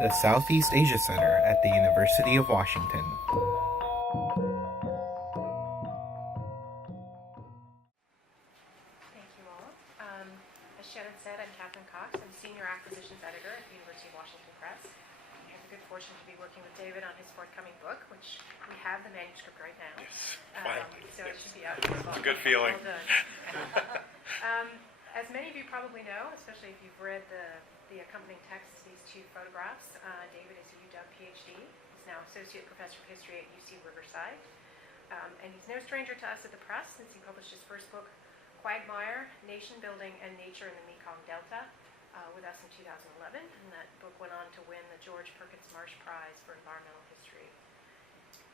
The Southeast Asia Center at the University of Washington. Thank you all. As Shannon said, I'm Catherine Cox. I'm Senior Acquisitions Editor at the University of Washington Press. I have the good fortune to be working with David on his forthcoming book, which we have the manuscript right now. Yes, finally. So it should be out in the fall. It's a good feeling. Well done. As many of you probably know, especially if you've read the accompanying text, these two photographs, David is a UW PhD. He's now Associate Professor of History at UC Riverside. And he's no stranger to us at the press since he published his first book, Quagmire, Nation Building and Nature in the Mekong Delta, with us in 2011. And that book went on to win the George Perkins Marsh Prize for Environmental History.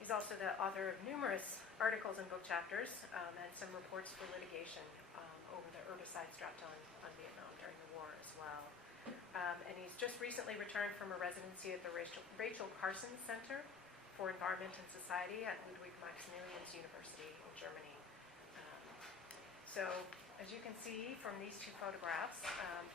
He's also the author of numerous articles and book chapters and some reports for litigation over the herbicides dropped on Vietnam during the war as well. And he's just recently returned from a residency at the Rachel Carson Center for Environment and Society at Ludwig Maximilians University in Germany. So, as you can see from these two photographs,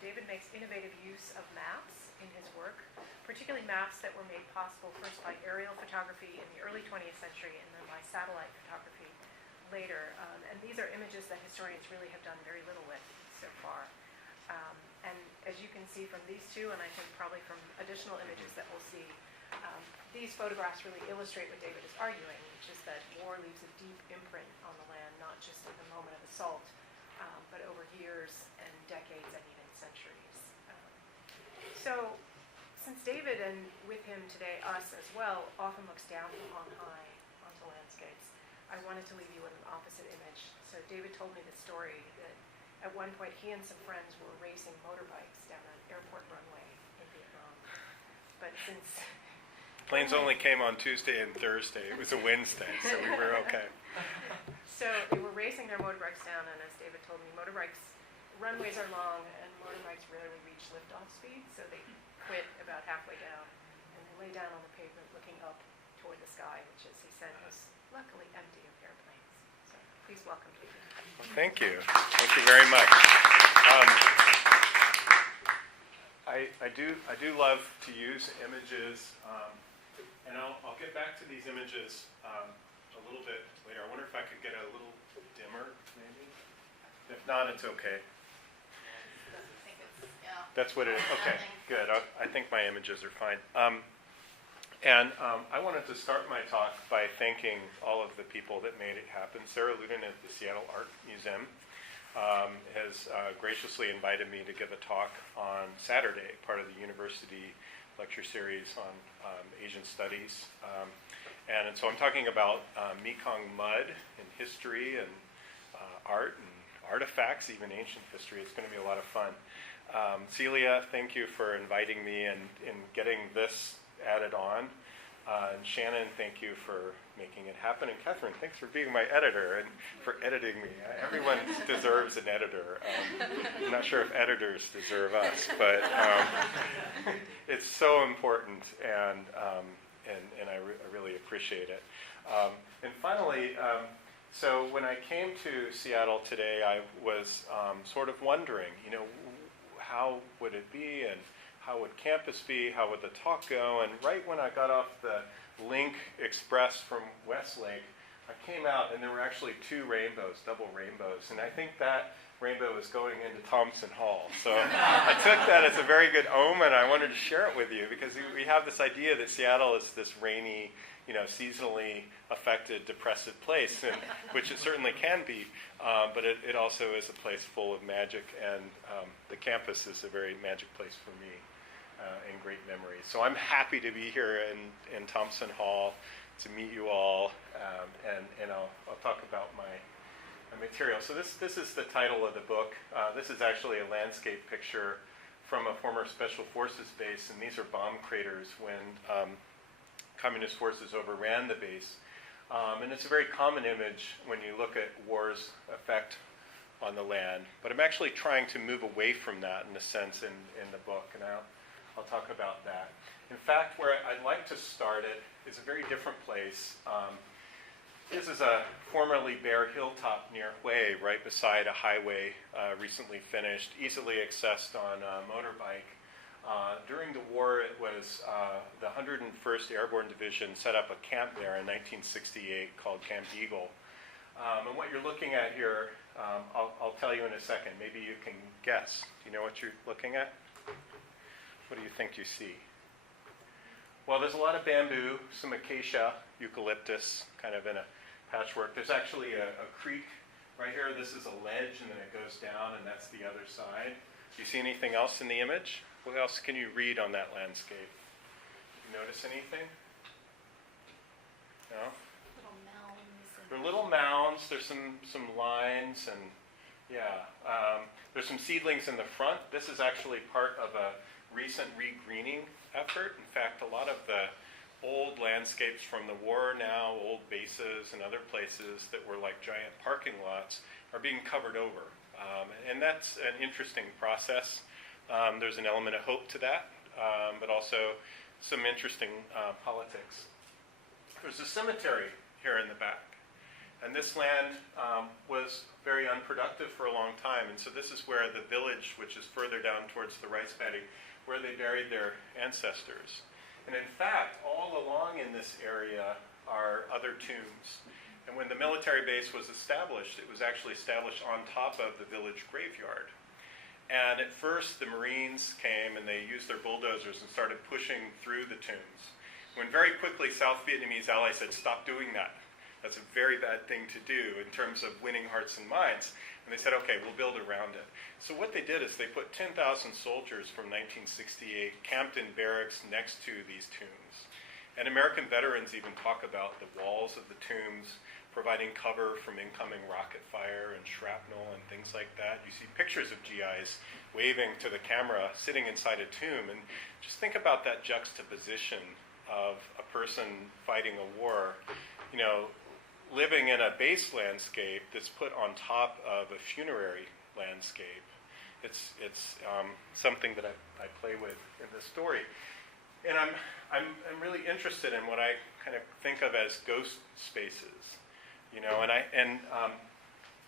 David makes innovative use of maps in his work, particularly maps that were made possible first by aerial photography in the early 20th century and then by satellite photography later. And these are images that historians really have done very little with so far. And as you can see from these two, and I think probably from additional images that we'll see, these photographs really illustrate what David is arguing, which is that war leaves a deep imprint on the land, not just at the moment of assault, but over years and decades and even centuries. So, since David, and with him today, us as well, often looks down from on high onto landscapes, I wanted to leave you with an opposite image. So David told me the story that at one point he and some friends were racing motorbikes down an airport runway in Vietnam. But since Planes only came on Tuesday and Thursday. It was a Wednesday, so we were okay. So they were racing their motorbikes down, and as David told me, runways are long, and motorbikes rarely reach liftoff speed, so they quit about halfway down, and they lay down on the pavement looking up toward the sky, which, as he said, was luckily empty of airplanes. So please welcome David. Well, thank you. Thank you very much. I do love to use images, and I'll get back to these images a little bit later. I wonder if I could get a little dimmer, maybe? If not, it's okay. That's what it is. Okay, good. I think my images are fine. I wanted to start my talk by thanking all of the people that made it happen. Sarah Ludin at the Seattle Art Museum has graciously invited me to give a talk on Saturday, part of the university lecture series on Asian studies. And so I'm talking about Mekong mud and history and art and artifacts, even ancient history. It's going to be a lot of fun. Celia, thank you for inviting me and getting this added on. And Shannon, thank you for making it happen. And Catherine, thanks for being my editor and for editing me. Everyone deserves an editor. I'm not sure if editors deserve us, but it's so important, and I really appreciate it. And finally, so when I came to Seattle today, I was sort of wondering, how would it be, and how would campus be, how would the talk go? And right when I got off the Link Express from Westlake, I came out and there were actually two rainbows, double rainbows, and I think that rainbow was going into Thomson Hall. So I took that as a very good omen. I wanted to share it with you because we have this idea that Seattle is this rainy, seasonally affected, depressive place, and, which it certainly can be, but it also is a place full of magic, and the campus is a very magic place for me and great memories. So I'm happy to be here in Thomson Hall to meet you all, and I'll talk about my material. So this is the title of the book. This is actually a landscape picture from a former Special Forces base, and these are bomb craters when communist forces overran the base. And it's a very common image when you look at war's effect on the land. But I'm actually trying to move away from that in a sense in the book, and I'll talk about that. In fact, where I'd like to start it is a very different place. This is a formerly bare hilltop near Hue, right beside a highway, recently finished, easily accessed on a motorbike. During the war, it was the 101st Airborne Division set up a camp there in 1968 called Camp Eagle. And what you're looking at here, I'll tell you in a second. Maybe you can guess. Do you know what you're looking at? What do you think you see? Well, there's a lot of bamboo, some acacia, eucalyptus, kind of in a patchwork. There's actually a creek right here. This is a ledge, and then it goes down, and that's the other side. Do you see anything else in the image? What else can you read on that landscape? You notice anything? No? Little mounds. There are little mounds. There's some lines, and yeah. There's some seedlings in the front. This is actually part of a recent regreening effort. In fact, a lot of the old landscapes from the war now, old bases and other places that were like giant parking lots, are being covered over. And that's an interesting process. There's an element of hope to that, but also some interesting politics. There's a cemetery here in the back. And this land was very unproductive for a long time. And so this is where the village, which is further down towards the rice paddy, where they buried their ancestors. And in fact, all along in this area are other tombs. And when the military base was established, it was actually established on top of the village graveyard. And at first, the Marines came and they used their bulldozers and started pushing through the tombs. When very quickly South Vietnamese allies said, stop doing that. That's a very bad thing to do in terms of winning hearts and minds. And they said, okay, we'll build around it. So what they did is they put 10,000 soldiers from 1968 camped in barracks next to these tombs. And American veterans even talk about the walls of the tombs providing cover from incoming rocket fire and shrapnel and things like that. You see pictures of GIs waving to the camera sitting inside a tomb. And just think about that juxtaposition of a person fighting a war, living in a base landscape that's put on top of a funerary landscape. It's something that I play with in the story, and I'm really interested in what I kind of think of as ghost spaces,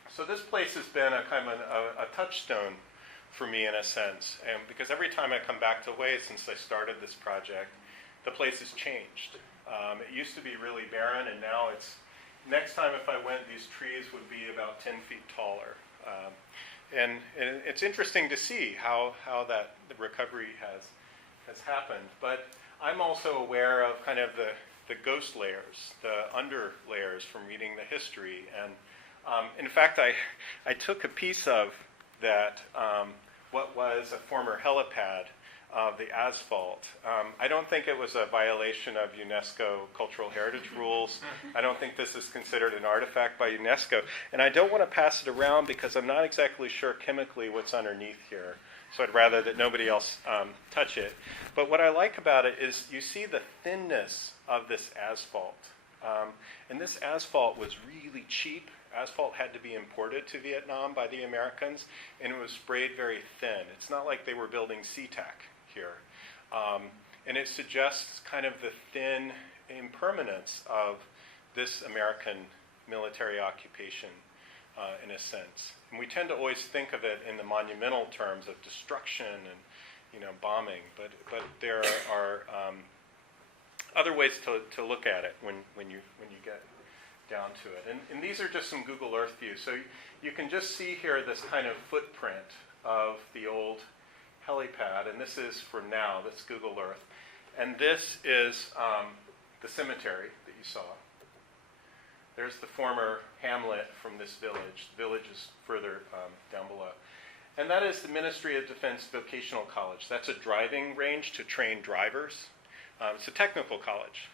so this place has been a kind of a touchstone for me in a sense, and because every time I come back to Hue since I started this project, the place has changed. It used to be really barren, and now next time if I went, these trees would be about 10 feet taller. And it's interesting to see how the recovery has happened. But I'm also aware of kind of the ghost layers, the under layers from reading the history. And in fact, I took a piece of that, what was a former helipad of the asphalt. I don't think it was a violation of UNESCO cultural heritage rules. I don't think this is considered an artifact by UNESCO. And I don't want to pass it around because I'm not exactly sure chemically what's underneath here. So I'd rather that nobody else touch it. But what I like about it is you see the thinness of this asphalt. And this asphalt was really cheap. Asphalt had to be imported to Vietnam by the Americans, and it was sprayed very thin. It's not like they were building SeaTac here. And it suggests kind of the thin impermanence of this American military occupation in a sense. And we tend to always think of it in the monumental terms of destruction and bombing, but there are other ways to look at it when you get down to it. And these are just some Google Earth views. So you can just see here this kind of footprint of the old helipad, and this is for now, that's Google Earth. And this is the cemetery that you saw. There's the former hamlet from this village. The village is further down below. And that is the Ministry of Defense Vocational College. That's a driving range to train drivers. It's a technical college,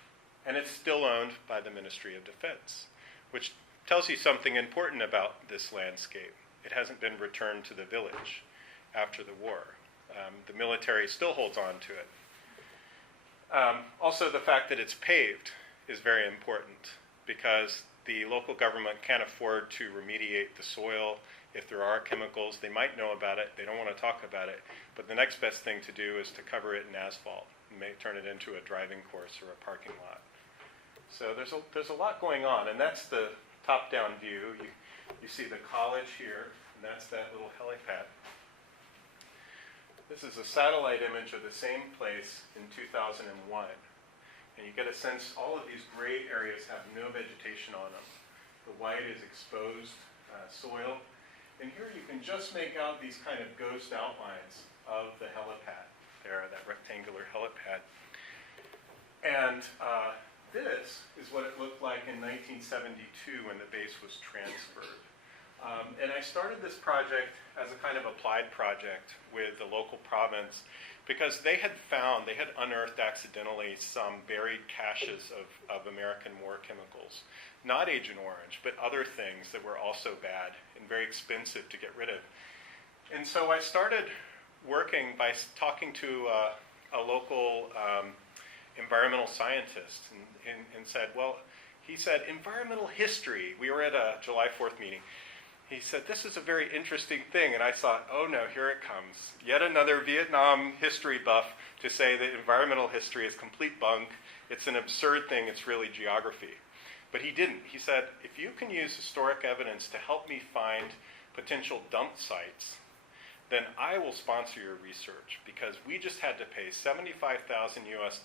and it's still owned by the Ministry of Defense, which tells you something important about this landscape. It hasn't been returned to the village after the war. The military still holds on to it. Also, the fact that it's paved is very important because the local government can't afford to remediate the soil. If there are chemicals, they might know about it. They don't want to talk about it. But the next best thing to do is to cover it in asphalt and turn it into a driving course or a parking lot. So there's a lot going on, and that's the top-down view. You see the college here, and that's that little helipad. This is a satellite image of the same place in 2001. And you get a sense all of these gray areas have no vegetation on them. The white is exposed soil. And here you can just make out these kind of ghost outlines of the helipad there, that rectangular helipad. And this is what it looked like in 1972 when the base was transferred. And I started this project as a kind of applied project with the local province because they had unearthed accidentally some buried caches of American war chemicals. Not Agent Orange, but other things that were also bad and very expensive to get rid of. And so I started working by talking to a local environmental scientist and said, well, he said, environmental history. We were at a July 4th meeting. He said, this is a very interesting thing. And I thought, oh no, here it comes. Yet another Vietnam history buff to say that environmental history is complete bunk. It's an absurd thing. It's really geography. But he didn't. He said, if you can use historic evidence to help me find potential dump sites, then I will sponsor your research because we just had to pay $75,000 US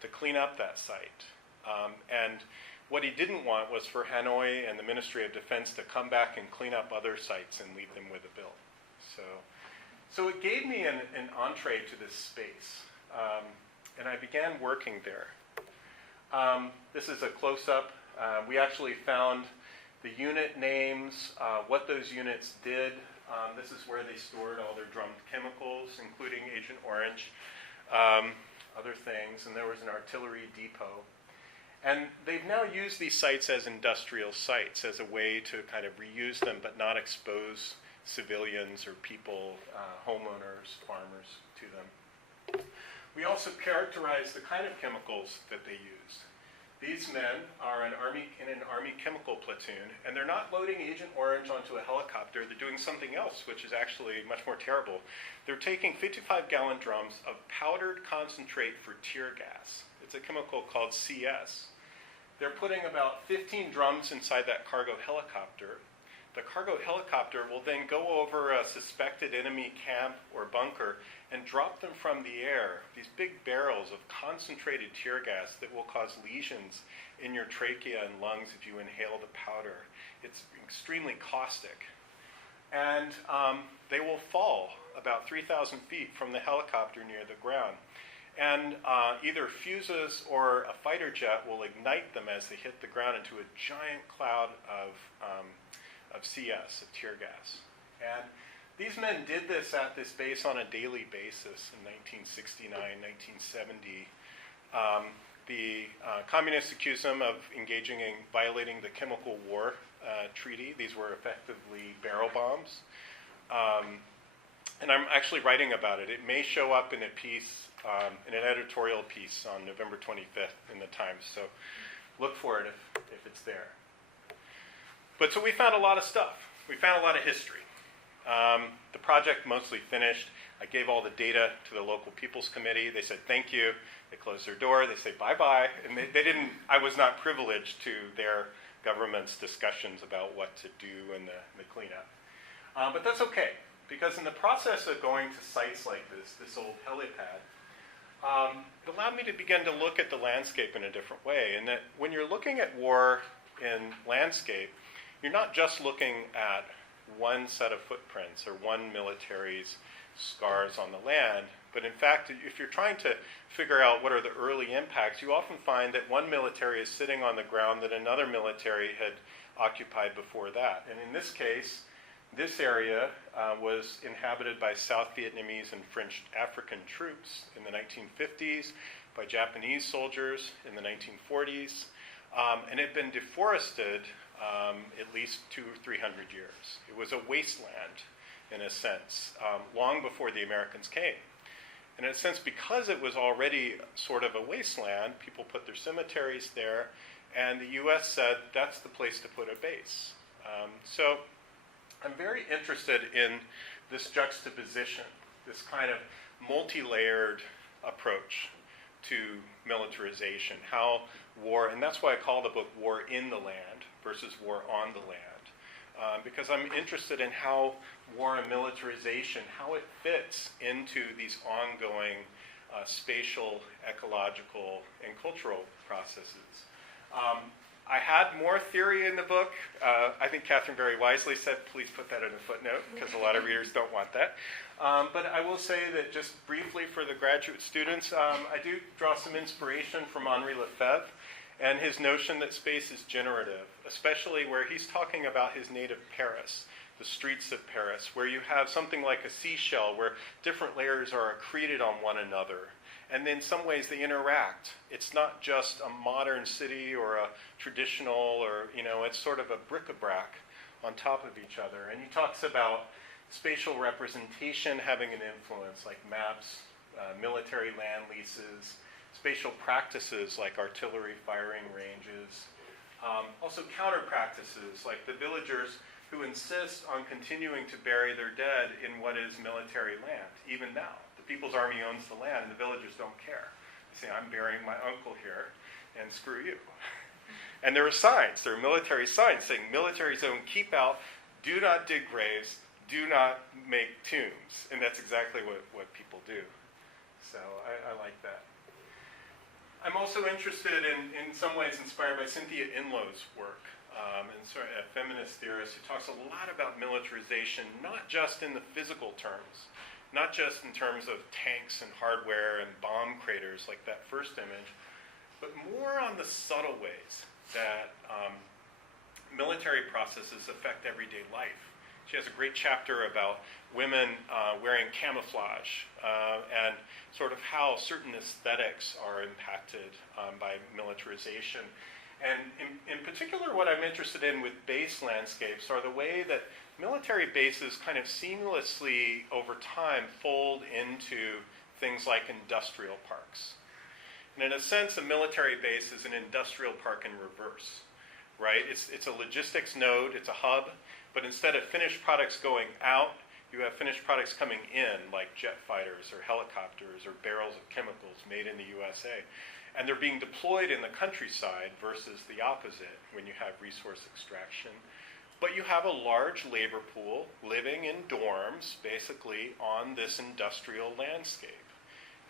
to clean up that site. And what he didn't want was for Hanoi and the Ministry of Defense to come back and clean up other sites and leave them with a bill. So it gave me an entree to this space. And I began working there. This is a close-up. We actually found the unit names, what those units did. This is where they stored all their drummed chemicals, including Agent Orange, other things, and there was an artillery depot. And they've now used these sites as industrial sites as a way to kind of reuse them but not expose civilians or people, homeowners, farmers to them. We also characterize the kind of chemicals that they used. These men are in an Army chemical platoon, and they're not loading Agent Orange onto a helicopter. They're doing something else, which is actually much more terrible. They're taking 55-gallon drums of powdered concentrate for tear gas. It's a chemical called CS. They're putting about 15 drums inside that cargo helicopter. The cargo helicopter will then go over a suspected enemy camp or bunker and drop them from the air, these big barrels of concentrated tear gas that will cause lesions in your trachea and lungs if you inhale the powder. It's extremely caustic. And they will fall about 3,000 feet from the helicopter near the ground. And either fuses or a fighter jet will ignite them as they hit the ground into a giant cloud of CS, of tear gas. And these men did this at this base on a daily basis in 1969, 1970. The communists accused them of engaging in violating the chemical war treaty. These were effectively barrel bombs. And I'm actually writing about it. It may show up in a piece, in an editorial piece on November 25th in the Times. So look for it if it's there. But so we found a lot of stuff. We found a lot of history. The project mostly finished. I gave all the data to the local People's Committee. They said thank you. They closed their door. They said bye-bye. And they didn't. I was not privileged to their government's discussions about what to do in the cleanup. But that's okay, because in the process of going to sites like this old helipad, it allowed me to begin to look at the landscape in a different way. And that when you're looking at war in landscape, you're not just looking at one set of footprints or one military's scars on the land, but in fact, if you're trying to figure out what are the early impacts, you often find that one military is sitting on the ground that another military had occupied before that. And in this case, this area was inhabited by South Vietnamese and French African troops in the 1950s, by Japanese soldiers in the 1940s, and it had been deforested at least 200 or 300 years. It was a wasteland, in a sense, long before the Americans came. And in a sense, because it was already sort of a wasteland, people put their cemeteries there, and the U.S. said that's the place to put a base. So I'm very interested in this juxtaposition, this kind of multi-layered approach to militarization, how war, and that's why I call the book War in the Land versus War on the Land, because I'm interested in how war and militarization, how it fits into these ongoing spatial, ecological, and cultural processes. I had more theory in the book. I think Catherine very wisely said, please put that in a footnote, because a lot of readers don't want that. But I will say that just briefly for the graduate students, I do draw some inspiration from Henri Lefebvre and his notion that space is generative, especially where he's talking about his native Paris, the streets of Paris, where you have something like a seashell where different layers are accreted on one another. And in some ways they interact. It's not just a modern city or a traditional, or, it's sort of a bric-a-brac on top of each other. And he talks about spatial representation having an influence, like maps, military land leases, spatial practices like artillery firing ranges, also counter practices like the villagers who insist on continuing to bury their dead in what is military land, even now. The People's Army owns the land, and the villagers don't care. They say, I'm burying my uncle here, and screw you. And there are signs, there are military signs saying, military zone, keep out, do not dig graves, do not make tombs. And that's exactly what people do. So I like that. I'm also interested in some ways inspired by Cynthia Inlow's work, and sort of a feminist theorist who talks a lot about militarization, not just in the physical terms, not just in terms of tanks and hardware and bomb craters like that first image, but more on the subtle ways that military processes affect everyday life. She has a great chapter about women wearing camouflage and sort of how certain aesthetics are impacted by militarization. And in particular, what I'm interested in with base landscapes are the way that military bases kind of seamlessly over time fold into things like industrial parks. And in a sense, a military base is an industrial park in reverse, right? It's a logistics node, it's a hub, but instead of finished products going out, you have finished products coming in, like jet fighters or helicopters or barrels of chemicals made in the USA. And they're being deployed in the countryside versus the opposite when you have resource extraction. But you have a large labor pool living in dorms, basically, on this industrial landscape.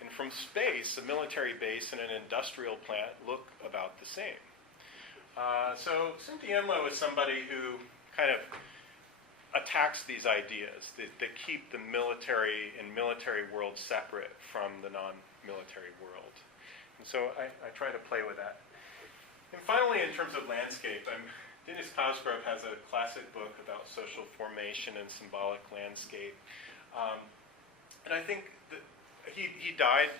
And from space, a military base and an industrial plant look about the same. So Cynthia Inlow is somebody who kind of attacks these ideas that keep the military and military world separate from the non-military world. And so I try to play with that. And finally, in terms of landscape, Dennis Cosgrove has a classic book about social formation and symbolic landscape. And I think that he died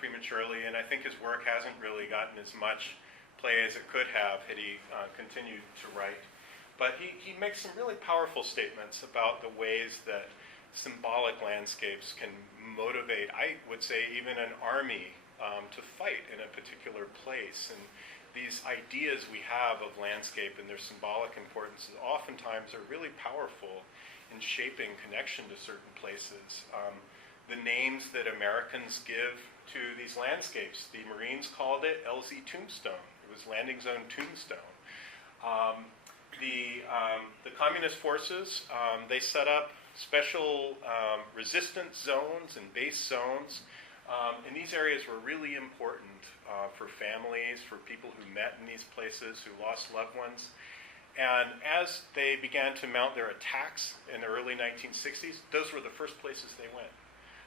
prematurely, and I think his work hasn't really gotten as much play as it could have had he continued to write. But he makes some really powerful statements about the ways that symbolic landscapes can motivate, I would say, even an army to fight in a particular place. And these ideas we have of landscape and their symbolic importance oftentimes are really powerful in shaping connection to certain places. The names that Americans give to these landscapes, the Marines called it LZ Tombstone. It was Landing Zone Tombstone. The communist forces, they set up special resistance zones and base zones. And these areas were really important for families, for people who met in these places, who lost loved ones. And as they began to mount their attacks in the early 1960s, those were the first places they went.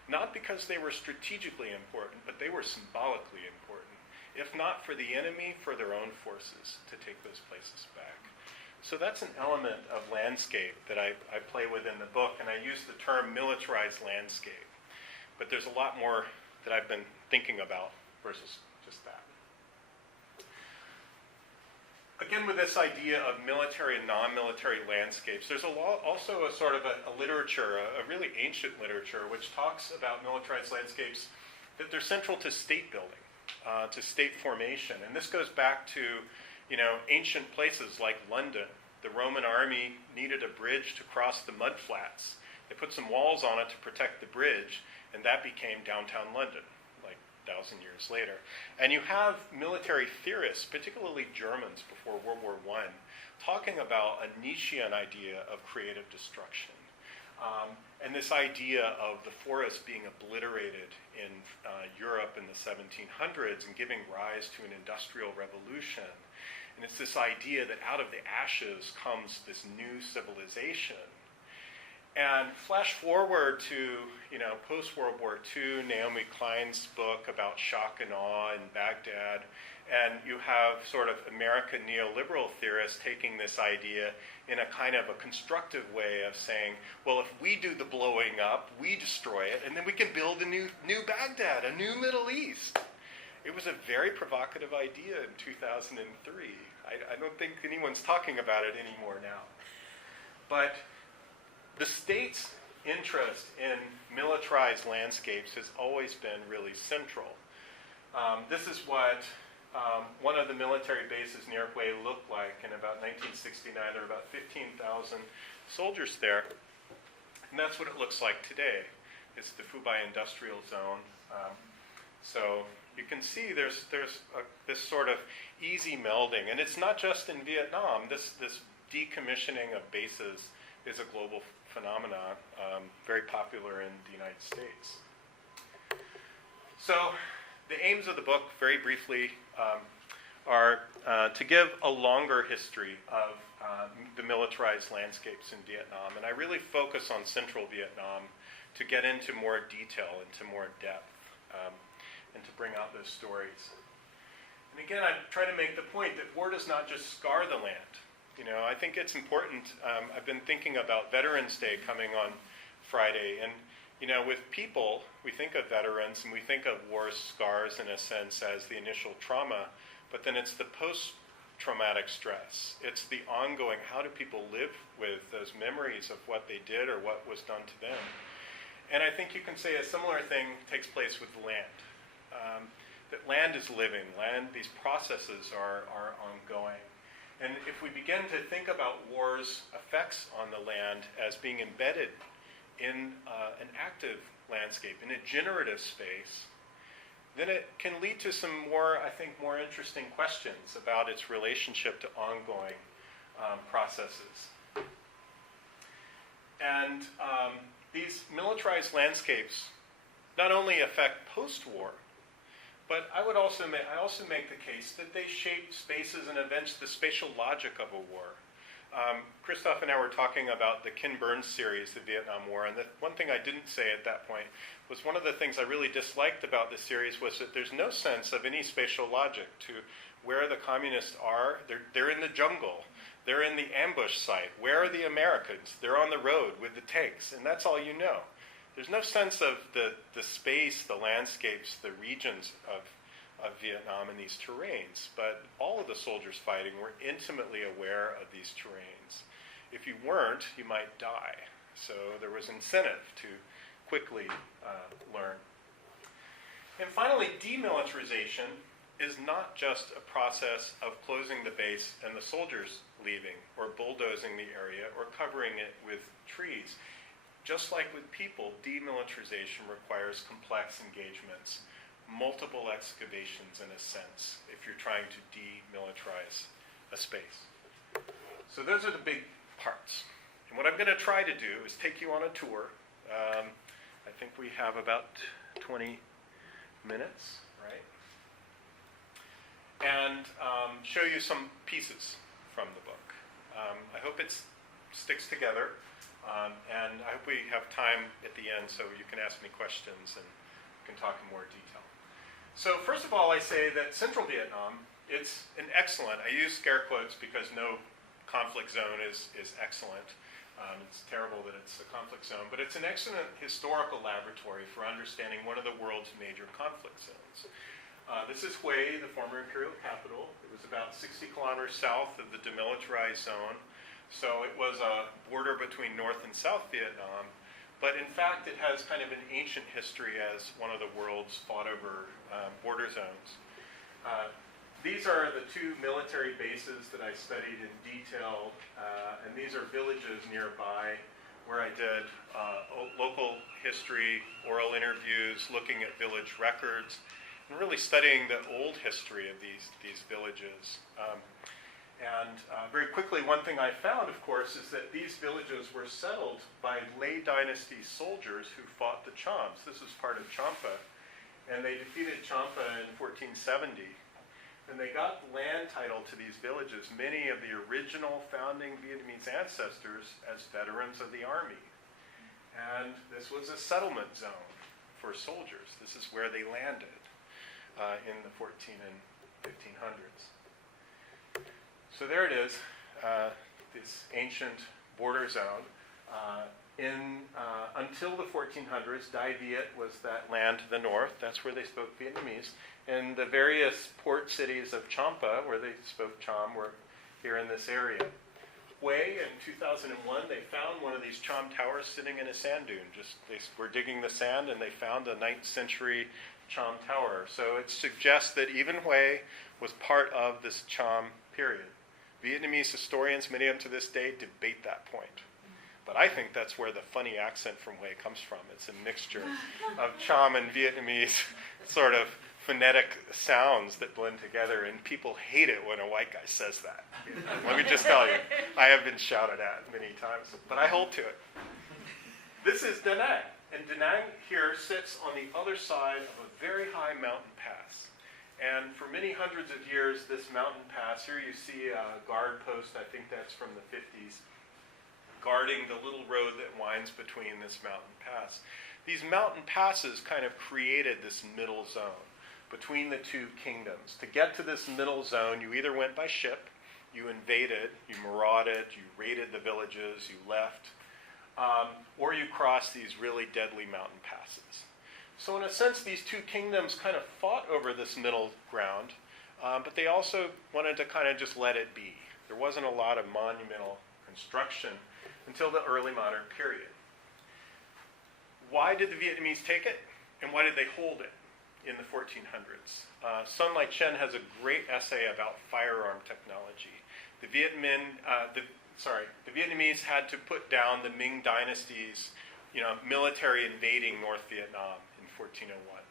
Not because they were strategically important, but they were symbolically important. If not for the enemy, for their own forces to take those places back. So that's an element of landscape that I play with in the book, and I use the term militarized landscape. But there's a lot more that I've been thinking about versus just that. Again, with this idea of military and non-military landscapes, there's also a sort of a literature, a really ancient literature, which talks about militarized landscapes, that they're central to state building, to state formation. And this goes back to, ancient places like London. The Roman army needed a bridge to cross the mudflats. They put some walls on it to protect the bridge, and that became downtown London, like years later. And you have military theorists, particularly Germans before World War I, talking about a Nietzschean idea of creative destruction. And this idea of the forest being obliterated in Europe in the 1700s and giving rise to an industrial revolution. And it's this idea that out of the ashes comes this new civilization. And flash forward to, post-World War II, Naomi Klein's book about shock and awe in Baghdad, and you have sort of American neoliberal theorists taking this idea in a kind of a constructive way of saying, well, if we do the blowing up, we destroy it, and then we can build a new Baghdad, a new Middle East. It was a very provocative idea in 2003. I don't think anyone's talking about it anymore now. But the state's interest in militarized landscapes has always been really central. This is what one of the military bases near Hue looked like in about 1969. There were about 15,000 soldiers there. And that's what it looks like today. It's the Fubai Industrial Zone. So you can see there's this sort of easy melding. And it's not just in Vietnam. This decommissioning of bases is a global phenomenon, very popular in the United States. So the aims of the book, very briefly, are to give a longer history of the militarized landscapes in Vietnam. And I really focus on central Vietnam to get into more detail, into more depth, and to bring out those stories. And again, I try to make the point that war does not just scar the land. I think it's important. I've been thinking about Veterans Day coming on Friday, and with people, we think of veterans and we think of war scars in a sense as the initial trauma, but then it's the post-traumatic stress. It's the ongoing, how do people live with those memories of what they did or what was done to them? And I think you can say a similar thing takes place with land. That land is living, these processes are ongoing. And if we begin to think about war's effects on the land as being embedded in an active landscape, in a generative space, then it can lead to some more interesting questions about its relationship to ongoing processes. And these militarized landscapes not only affect post-war, but I also make the case that they shape spaces and events, the spatial logic of a war. Christoph and I were talking about the Ken Burns series, the Vietnam War, and the one thing I didn't say at that point was one of the things I really disliked about the series was that there's no sense of any spatial logic to where the communists are. They're in the jungle. They're in the ambush site. Where are the Americans? They're on the road with the tanks, and that's all you know. There's no sense of the space, the landscapes, the regions of Vietnam and these terrains. But all of the soldiers fighting were intimately aware of these terrains. If you weren't, you might die. So there was incentive to quickly learn. And finally, demilitarization is not just a process of closing the base and the soldiers leaving, or bulldozing the area, or covering it with trees. Just like with people, demilitarization requires complex engagements, multiple excavations in a sense, if you're trying to demilitarize a space. So those are the big parts. And what I'm going to try to do is take you on a tour. I think we have about 20 minutes, right? And show you some pieces from the book. I hope it sticks together. And I hope we have time at the end so you can ask me questions and we can talk in more detail. So first of all, I say that Central Vietnam, it's an excellent, I use scare quotes because no conflict zone is excellent. It's terrible that it's a conflict zone, but it's an excellent historical laboratory for understanding one of the world's major conflict zones. This is Hue, the former imperial capital. It was about 60 kilometers south of the demilitarized zone. So it was a border between North and South Vietnam, but in fact it has kind of an ancient history as one of the world's fought over border zones. These are the two military bases that I studied in detail, and these are villages nearby where I did local history, oral interviews, looking at village records, and really studying the old history of these villages. Very quickly, one thing I found, of course, is that these villages were settled by Lei Dynasty soldiers who fought the Chams. This is part of Champa, and they defeated Champa in 1470. And they got land title to these villages, many of the original founding Vietnamese ancestors as veterans of the army. And this was a settlement zone for soldiers. This is where they landed in the 14 and 1500s. So there it is, this ancient border zone. Until the 1400s, Dai Viet was that land to the north. That's where they spoke Vietnamese. And the various port cities of Champa, where they spoke Cham, were here in this area. Hue, in 2001, they found one of these Cham towers sitting in a sand dune. They were digging the sand, and they found a 9th century Cham tower. So it suggests that even Hue was part of this Cham period. Vietnamese historians, many of them to this day, debate that point. But I think that's where the funny accent from Hue comes from. It's a mixture of Cham and Vietnamese sort of phonetic sounds that blend together, and people hate it when a white guy says that. Let me just tell you, I have been shouted at many times, but I hold to it. This is Da Nang, and Da Nang here sits on the other side of a very high mountain pass. And for many hundreds of years, this mountain pass, here you see a guard post, I think that's from the 50s, guarding the little road that winds between this mountain pass. These mountain passes kind of created this middle zone between the two kingdoms. To get to this middle zone, you either went by ship, you invaded, you marauded, you raided the villages, you left, or you crossed these really deadly mountain passes. So in a sense, these two kingdoms kind of fought over this middle ground, but they also wanted to kind of just let it be. There wasn't a lot of monumental construction until the early modern period. Why did the Vietnamese take it, and why did they hold it in the 1400s? Sun Lai-chen has a great essay about firearm technology. The Vietnamese had to put down the Ming dynasty's military invading North Vietnam in 1401.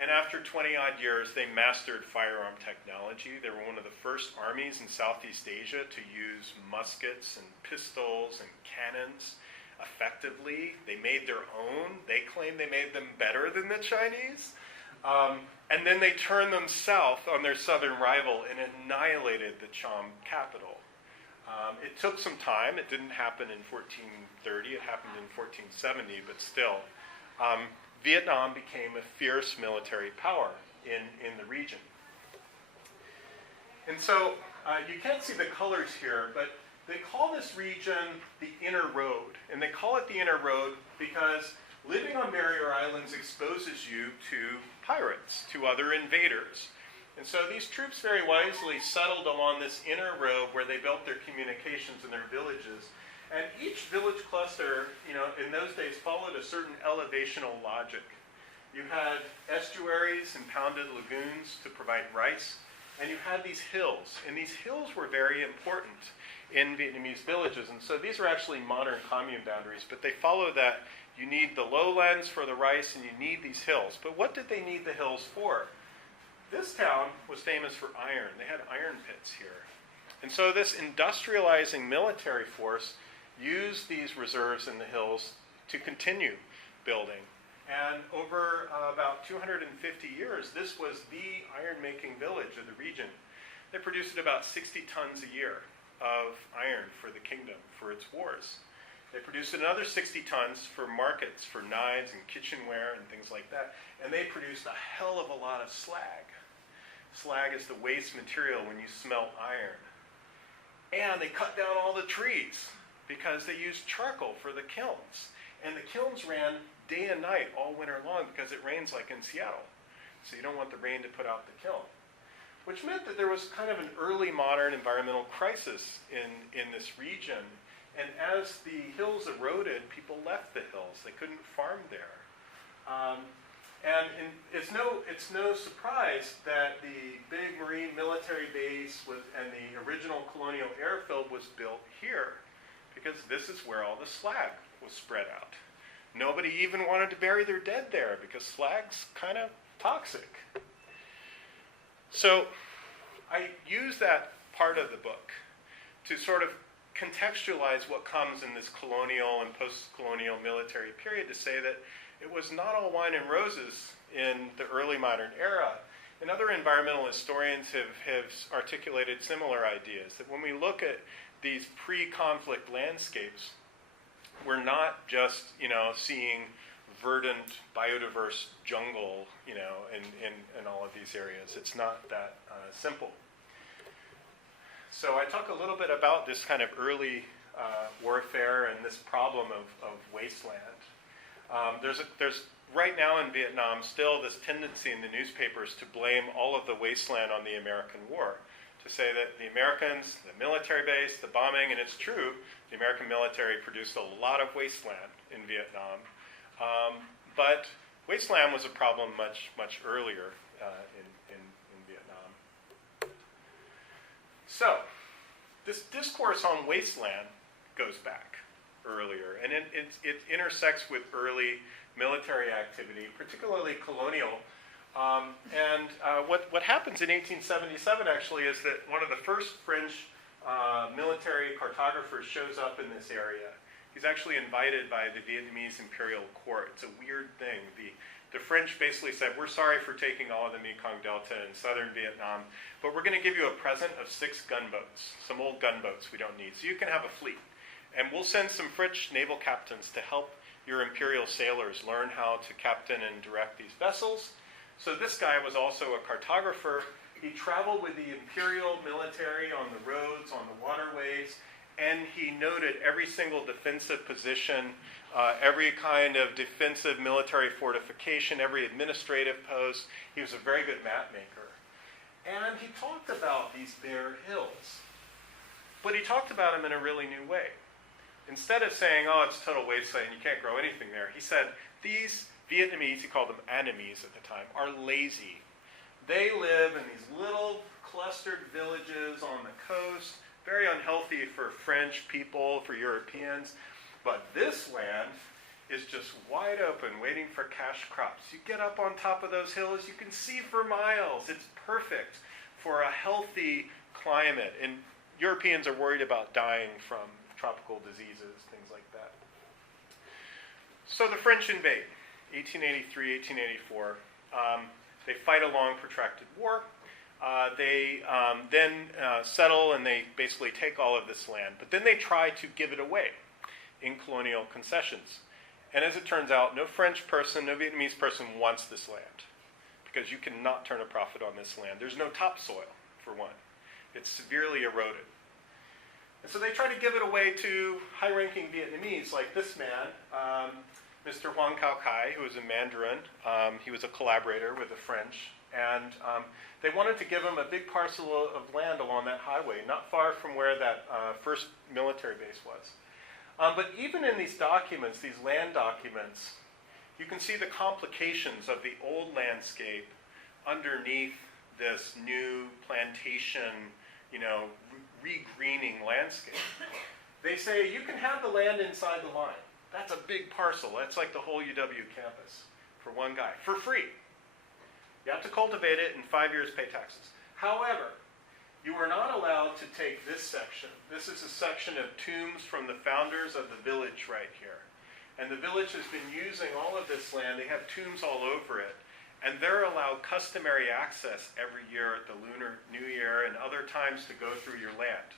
And after 20-odd years, they mastered firearm technology. They were one of the first armies in Southeast Asia to use muskets and pistols and cannons effectively. They made their own. They claimed they made them better than the Chinese. And then they turned them south on their southern rival and annihilated the Cham capital. It took some time. It didn't happen in 1430. It happened in 1470, but still. Vietnam became a fierce military power in the region. And so you can't see the colors here, but they call this region the Inner Road. And they call it the Inner Road because living on barrier islands exposes you to pirates, to other invaders. And so these troops very wisely settled along this inner road where they built their communications and their villages. And each village cluster, in those days followed a certain elevational logic. You had estuaries and pounded lagoons to provide rice, and you had these hills. And these hills were very important in Vietnamese villages. And so these are actually modern commune boundaries, but they follow that you need the lowlands for the rice and you need these hills. But what did they need the hills for? This town was famous for iron. They had iron pits here. And so this industrializing military force used these reserves in the hills to continue building. And over about 250 years, this was the iron-making village of the region. They produced about 60 tons a year of iron for the kingdom, for its wars. They produced another 60 tons for markets, for knives and kitchenware and things like that. And they produced a hell of a lot of slag. Slag is the waste material when you smelt iron. And they cut down all the trees because they used charcoal for the kilns. And the kilns ran day and night all winter long because it rains like in Seattle. So you don't want the rain to put out the kiln. Which meant that there was kind of an early modern environmental crisis in this region. And as the hills eroded, people left the hills. They couldn't farm there. It's no surprise that the big marine military base and the original colonial airfield was built here, because this is where all the slag was spread out. Nobody even wanted to bury their dead there because slag's kind of toxic. So I use that part of the book to sort of contextualize what comes in this colonial and post-colonial military period to say that it was not all wine and roses in the early modern era. And other environmental historians have articulated similar ideas, that when we look at these pre-conflict landscapes, we're not just, seeing verdant, biodiverse jungle, in all of these areas. It's not that simple. So I talk a little bit about this kind of early warfare and this problem of wasteland. There's right now in Vietnam still this tendency in the newspapers to blame all of the wasteland on the American war, to say that the Americans, the military base, the bombing, and it's true, the American military produced a lot of wasteland in Vietnam, but wasteland was a problem much, much earlier in Vietnam. So, this discourse on wasteland goes back earlier, and it intersects with early military activity, particularly colonial. What happens in 1877 actually is that one of the first French military cartographers shows up in this area. He's actually invited by the Vietnamese imperial court. It's a weird thing. The French basically said, we're sorry for taking all of the Mekong Delta in southern Vietnam, but we're going to give you a present of 6 gunboats, some old gunboats we don't need, so you can have a fleet. And we'll send some French naval captains to help your imperial sailors learn how to captain and direct these vessels. So this guy was also a cartographer. He traveled with the imperial military on the roads, on the waterways, and he noted every single defensive position, every kind of defensive military fortification, every administrative post. He was a very good map maker. And he talked about these bare hills. But he talked about them in a really new way. Instead of saying, oh, it's total wasteland, you can't grow anything there, he said, these Vietnamese, he called them enemies at the time, are lazy. They live in these little clustered villages on the coast, very unhealthy for French people, for Europeans. But this land is just wide open, waiting for cash crops. You get up on top of those hills, you can see for miles. It's perfect for a healthy climate. And Europeans are worried about dying from tropical diseases, things like that. So the French invade, 1883, 1884. They fight a long, protracted war. They then settle and they basically take all of this land. But then they try to give it away in colonial concessions. And as it turns out, no French person, no Vietnamese person wants this land, because you cannot turn a profit on this land. There's no topsoil, for one. It's severely eroded. And so they try to give it away to high-ranking Vietnamese, like this man, Mr. Hoang Cao Khai, who was a Mandarin. He was a collaborator with the French. And they wanted to give him a big parcel of land along that highway, not far from where that first military base was. But even in these documents, these land documents, you can see the complications of the old landscape underneath this new plantation, re-greening landscape. They say you can have the land inside the line. That's a big parcel. That's like the whole UW campus for one guy, for free. You have to cultivate it, and 5 years pay taxes. However, you are not allowed to take this section. This is a section of tombs from the founders of the village right here. And the village has been using all of this land. They have tombs all over it. And they're allowed customary access every year at the Lunar New Year and other times to go through your land.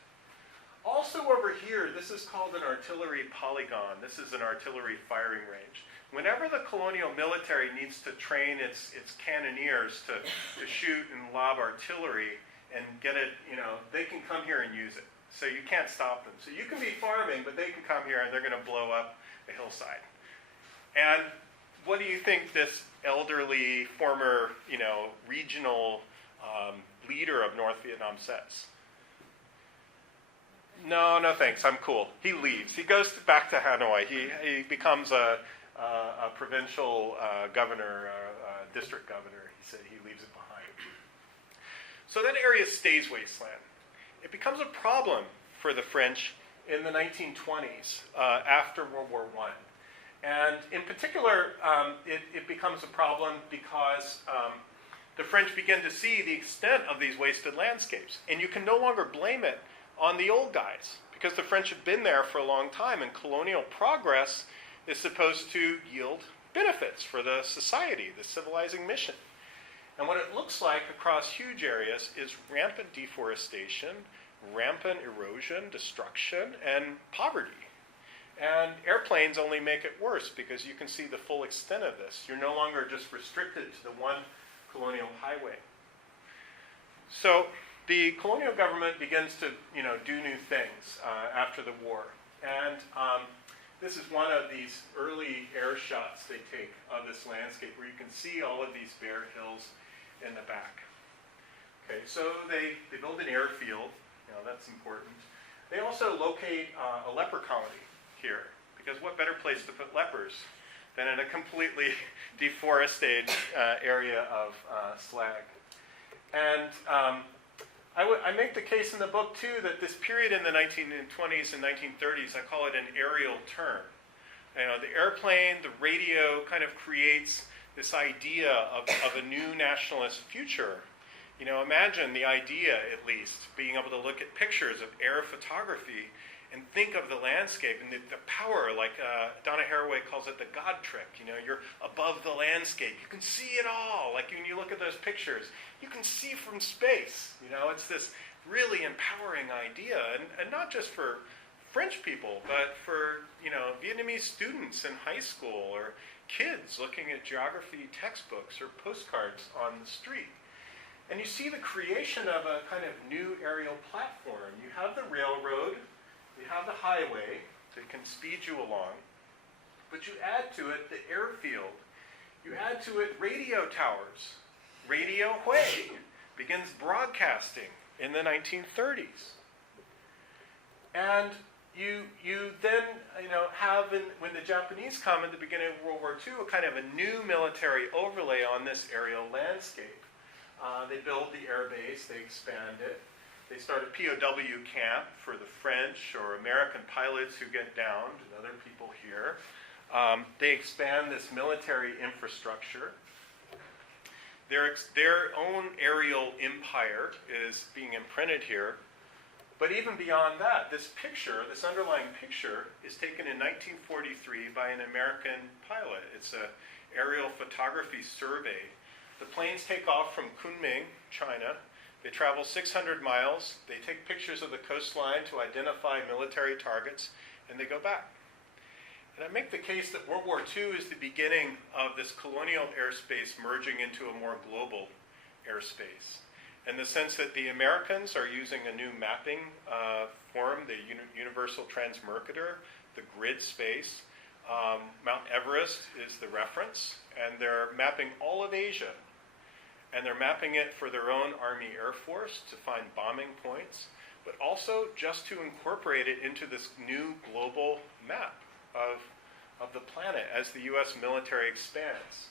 Also over here, this is called an artillery polygon. This is an artillery firing range. Whenever the colonial military needs to train its cannoneers to shoot and lob artillery and get it, they can come here and use it. So you can't stop them. So you can be farming, but they can come here and they're going to blow up a hillside. And what do you think this elderly former, regional leader of North Vietnam says? No thanks, I'm cool. He leaves. He goes back to Hanoi. He becomes a provincial governor, district governor. He said he leaves it behind. So that area stays wasteland. It becomes a problem for the French in the 1920s, after World War I. And in particular, it becomes a problem because the French begin to see the extent of these wasted landscapes. And you can no longer blame it on the old guys, because the French have been there for a long time, and colonial progress is supposed to yield benefits for the society, the civilizing mission. And what it looks like across huge areas is rampant deforestation, rampant erosion, destruction, and poverty. And airplanes only make it worse because you can see the full extent of this. You're no longer just restricted to the one colonial highway. So the colonial government begins to, do new things after the war. And this is one of these early air shots they take of this landscape where you can see all of these bare hills in the back. Okay, so they build an airfield. That's important. They also locate a leper colony here, because what better place to put lepers than in a completely deforested area of slag. And I make the case in the book, too, that this period in the 1920s and 1930s, I call it an aerial turn. The airplane, the radio kind of creates this idea of a new nationalist future. Imagine the idea, at least, being able to look at pictures of air photography and think of the landscape and the power, like Donna Haraway calls it the God trick. You're above the landscape. You can see it all. Like when you look at those pictures, you can see from space. It's this really empowering idea, and not just for French people, but for Vietnamese students in high school or kids looking at geography textbooks or postcards on the street. And you see the creation of a kind of new aerial platform. You have the railroad, you have the highway that can speed you along, but you add to it the airfield. You add to it radio towers. Radio Hui begins broadcasting in the 1930s. And you then have, when the Japanese come at the beginning of World War II, a kind of a new military overlay on this aerial landscape. They build the air base, they expand it. They start a POW camp for the French or American pilots who get downed and other people here. They expand this military infrastructure. Their own aerial empire is being imprinted here. But even beyond that, this picture, this underlying picture, is taken in 1943 by an American pilot. It's an aerial photography survey. The planes take off from Kunming, China. They travel 600 miles. They take pictures of the coastline to identify military targets, and they go back. And I make the case that World War II is the beginning of this colonial airspace merging into a more global airspace. In the sense that the Americans are using a new mapping form, the Universal Transmercator, the grid space. Mount Everest is the reference, and they're mapping all of Asia. And they're mapping it for their own Army Air Force to find bombing points, but also just to incorporate it into this new global map of the planet as the U.S. military expands.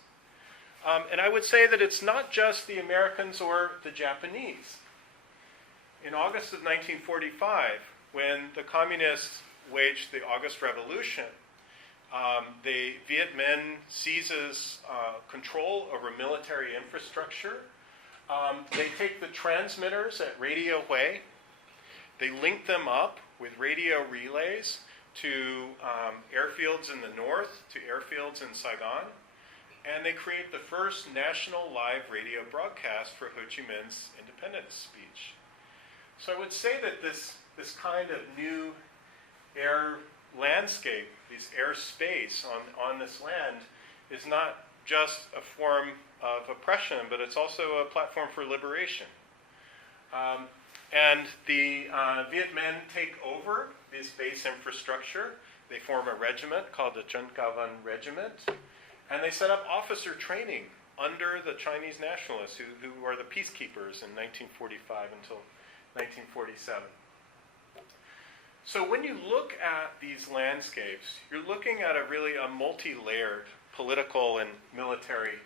And I would say that it's not just the Americans or the Japanese. In August of 1945, when the communists waged the August Revolution, the Viet Minh seizes control over military infrastructure. They take the transmitters at Radio Hui. They link them up with radio relays to airfields in the north, to airfields in Saigon. And they create the first national live radio broadcast for Ho Chi Minh's independence speech. So I would say that this kind of new air landscape, this air space on this land, is not just a form of oppression, but it's also a platform for liberation. And the Viet Minh take over this base infrastructure. They form a regiment called the Chun Ca Van Regiment, and they set up officer training under the Chinese nationalists who are the peacekeepers in 1945 until 1947. So when you look at these landscapes, you're looking at a multi-layered political and military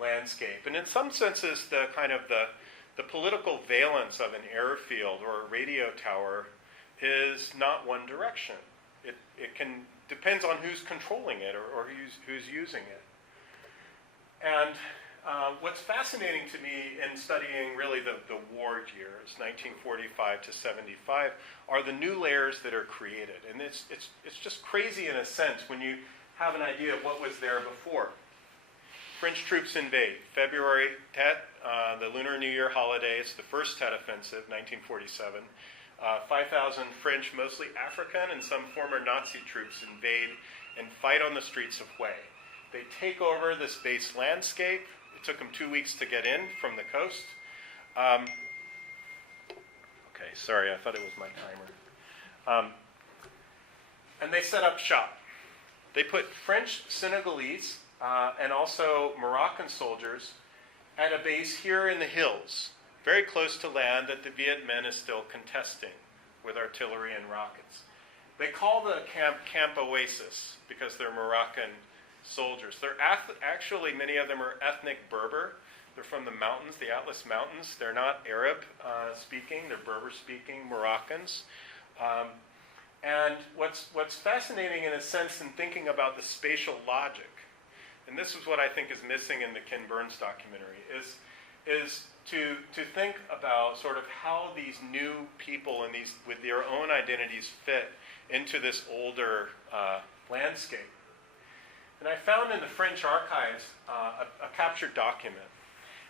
landscape. And in some senses, the political valence of an airfield or a radio tower is not one direction. It can depends on who's controlling it or who's using it. And what's fascinating to me in studying really the war years, 1945 to 75, are the new layers that are created. And it's just crazy in a sense when you have an idea of what was there before. French troops invade. February, Tet, the Lunar New Year holidays, the first Tet Offensive, 1947. 5,000 French, mostly African and some former Nazi troops invade and fight on the streets of Hue. They take over this base landscape. It took them 2 weeks to get in from the coast. Okay, sorry, I thought it was my timer. And they set up shop. They put French, Senegalese, and also Moroccan soldiers at a base here in the hills, very close to land that the Viet Minh is still contesting with artillery and rockets. They call the Camp Oasis because they're Moroccan soldiers. They're actually, many of them are ethnic Berber. They're from the mountains, the Atlas Mountains. They're not Arab speaking, they're Berber speaking Moroccans. And what's fascinating in a sense in thinking about the spatial logic, and this is what I think is missing in the Ken Burns documentary, is to think about sort of how these new people and these with their own identities fit into this older landscape. And I found in the French archives a captured document.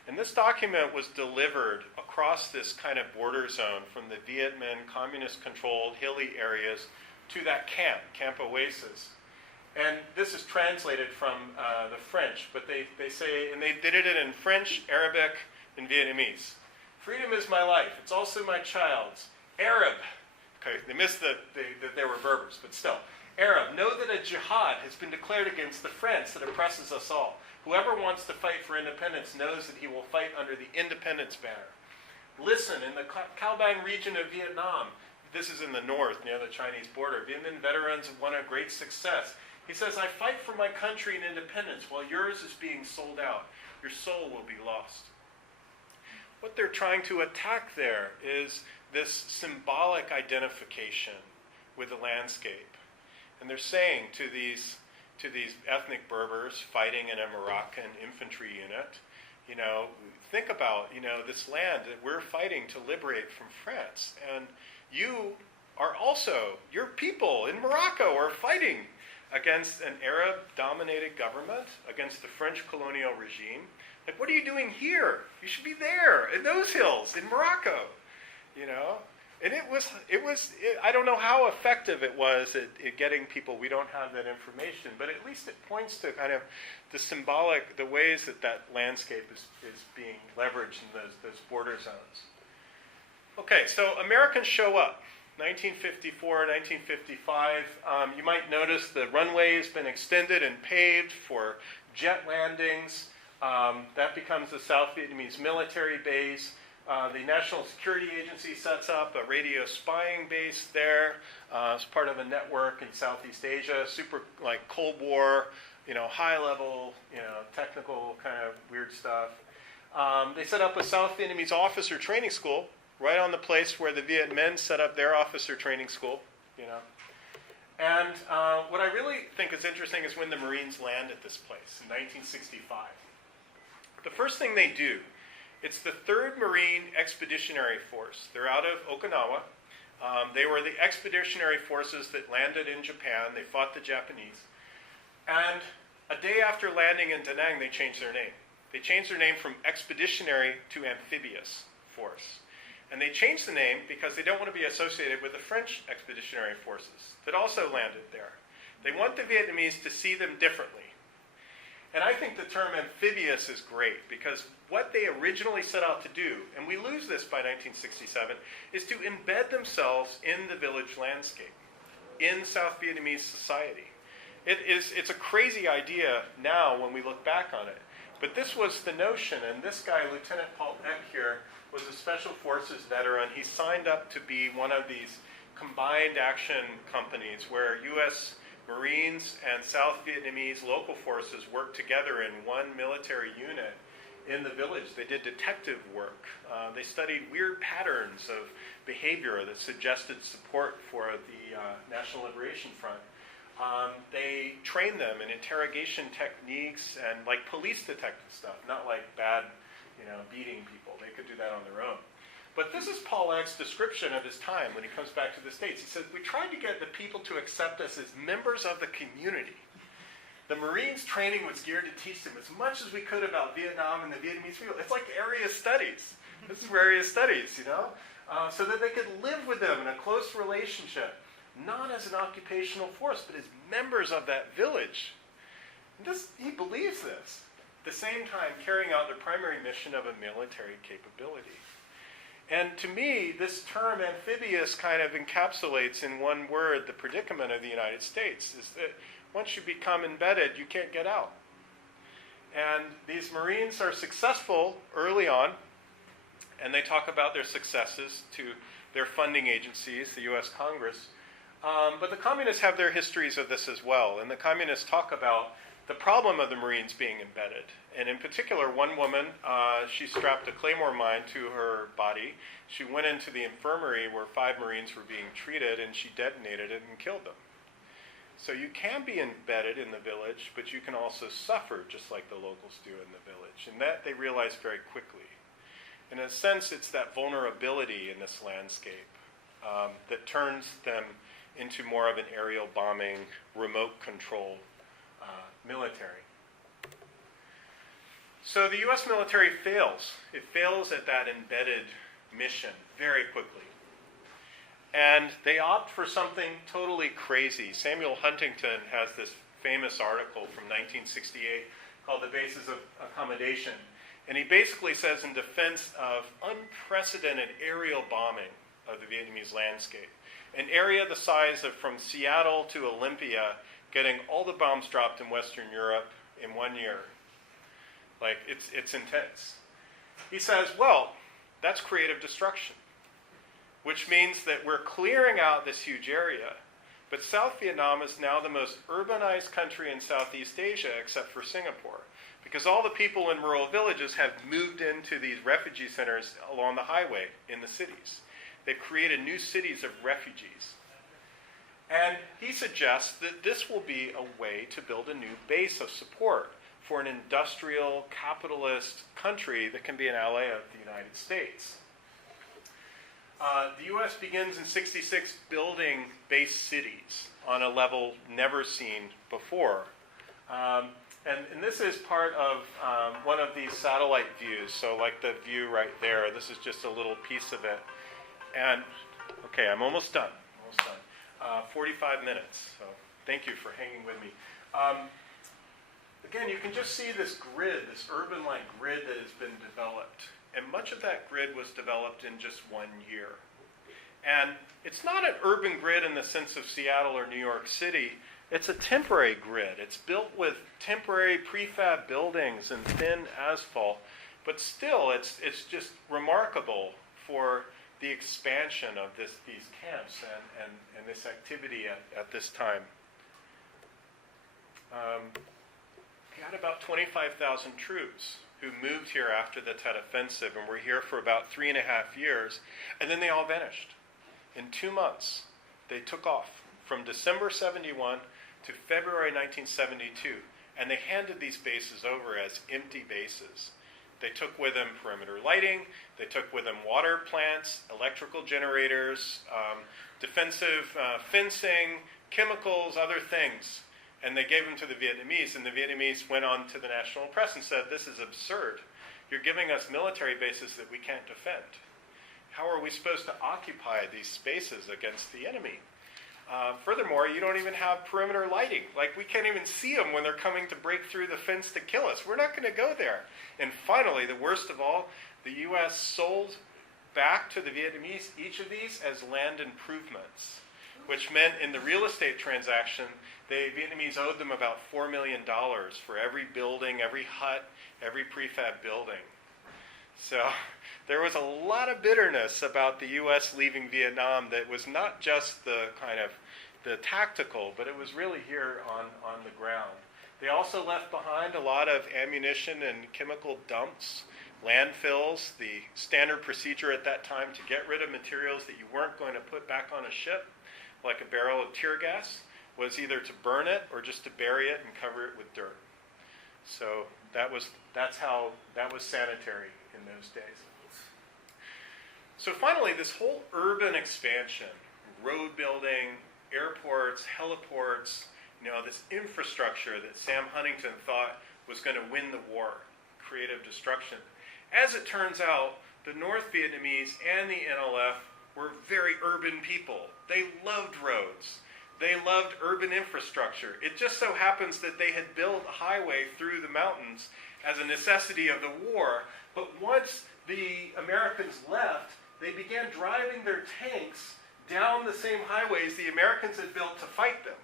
And this document was delivered across this kind of border zone from the Viet Minh communist-controlled hilly areas to that Camp Oasis. And this is translated from the French, but they say, and they did it in French, Arabic, and Vietnamese. Freedom is my life. It's also my child's. Arab. Okay, they missed that they were Berbers, but still. Arab, know that a jihad has been declared against the France that oppresses us all. Whoever wants to fight for independence knows that he will fight under the independence banner. Listen, in the Cao Bang region of Vietnam, this is in the north near the Chinese border, Viet Minh veterans have won a great success. He says, I fight for my country and independence while yours is being sold out. Your soul will be lost. What they're trying to attack there is this symbolic identification with the landscape. And they're saying to these ethnic Berbers fighting in a Moroccan infantry unit, think about, this land that we're fighting to liberate from France. And you are also, your people in Morocco are fighting against an Arab-dominated government, against the French colonial regime. Like, what are you doing here? You should be there, in those hills, in Morocco, And it was I don't know how effective it was at getting people, we don't have that information, but at least it points to kind of the ways that landscape is being leveraged in those border zones. Okay, so Americans show up. 1954, 1955, you might notice the runway has been extended and paved for jet landings. That becomes the South Vietnamese military base. The National Security Agency sets up a radio spying base there as part of a network in Southeast Asia, super like Cold War, high level, technical kind of weird stuff. They set up a South Vietnamese officer training school right on the place where the Viet Minh set up their officer training school, And what I really think is interesting is when the Marines land at this place in 1965. The first thing they do, it's the 3rd Marine Expeditionary Force. They're out of Okinawa. They were the expeditionary forces that landed in Japan. They fought the Japanese. And a day after landing in Da Nang, they changed their name. They changed their name from Expeditionary to Amphibious Force. And they changed the name because they don't want to be associated with the French expeditionary forces that also landed there. They want the Vietnamese to see them differently. And I think the term amphibious is great because what they originally set out to do, and we lose this by 1967, is to embed themselves in the village landscape, in South Vietnamese society. It's a crazy idea now when we look back on it. But this was the notion, and this guy, Lieutenant Paul Eck here, was a Special Forces veteran. He signed up to be one of these combined action companies where U.S. Marines and South Vietnamese local forces worked together in one military unit in the village. They did detective work. They studied weird patterns of behavior that suggested support for the National Liberation Front. They train them in interrogation techniques and like police detective stuff, not like bad, beating people. They could do that on their own. But this is Paul Eck's description of his time when he comes back to the States. He says, we tried to get the people to accept us as members of the community. The Marines training was geared to teach them as much as we could about Vietnam and the Vietnamese people. It's like area studies. This is area studies, so that they could live with them in a close relationship, not as an occupational force, but as members of that village. He believes this. At the same time, carrying out their primary mission of a military capability. And to me, this term amphibious kind of encapsulates in one word the predicament of the United States, is that once you become embedded, you can't get out. And these Marines are successful early on, and they talk about their successes to their funding agencies, the U.S. Congress. But the communists have their histories of this as well, and the communists talk about the problem of the Marines being embedded. And in particular, one woman, she strapped a claymore mine to her body. She went into the infirmary where 5 Marines were being treated, and she detonated it and killed them. So you can be embedded in the village, but you can also suffer just like the locals do in the village. And that they realize very quickly. In a sense, it's that vulnerability in this landscape that turns them into more of an aerial bombing, remote control military. So the U.S. military fails. It fails at that embedded mission very quickly. And they opt for something totally crazy. Samuel Huntington has this famous article from 1968 called The Basis of Accommodation. And he basically says in defense of unprecedented aerial bombing of the Vietnamese landscape, an area the size of from Seattle to Olympia, getting all the bombs dropped in Western Europe in 1 year. Like, it's intense. He says, well, that's creative destruction, which means that we're clearing out this huge area. But South Vietnam is now the most urbanized country in Southeast Asia, except for Singapore, because all the people in rural villages have moved into these refugee centers along the highway in the cities. They've created new cities of refugees. And he suggests that this will be a way to build a new base of support for an industrial, capitalist country that can be an ally of the United States. The U.S. begins in '66 building base cities on a level never seen before. And this is part of one of these satellite views. So like the view right there, this is just a little piece of it. And, okay, I'm almost done. 45 minutes, so thank you for hanging with me. Again, you can just see this grid, this urban-like grid that has been developed. And much of that grid was developed in just 1 year. And it's not an urban grid in the sense of Seattle or New York City. It's a temporary grid. It's built with temporary prefab buildings and thin asphalt. But still, it's just remarkable for the expansion of these camps and this activity at this time. We had about 25,000 troops who moved here after the Tet Offensive and were here for about 3.5 years, and then they all vanished. In 2 months, they took off from December 71 to February 1972, and they handed these bases over as empty bases. They took with them perimeter lighting, they took with them water plants, electrical generators, defensive fencing, chemicals, other things. And they gave them to the Vietnamese, and the Vietnamese went on to the national press and said, this is absurd. You're giving us military bases that we can't defend. How are we supposed to occupy these spaces against the enemy? Furthermore, you don't even have perimeter lighting. Like, we can't even see them when they're coming to break through the fence to kill us. We're not going to go there. And finally, the worst of all, the U.S. sold back to the Vietnamese each of these as land improvements, which meant in the real estate transaction, the Vietnamese owed them about $4 million for every building, every hut, every prefab building. So there was a lot of bitterness about the U.S. leaving Vietnam that was not just the kind of the tactical, but it was really here on the ground. They also left behind a lot of ammunition and chemical dumps, landfills, the standard procedure at that time to get rid of materials that you weren't going to put back on a ship, like a barrel of tear gas. was either to burn it or just to bury it and cover it with dirt. So that was sanitary in those days. So finally, this whole urban expansion, road building, airports, heliports, this infrastructure that Sam Huntington thought was going to win the war, creative destruction. As it turns out, the North Vietnamese and the NLF were very urban people. They loved roads. They loved urban infrastructure. It just so happens that they had built a highway through the mountains as a necessity of the war. But once the Americans left, they began driving their tanks down the same highways the Americans had built to fight them.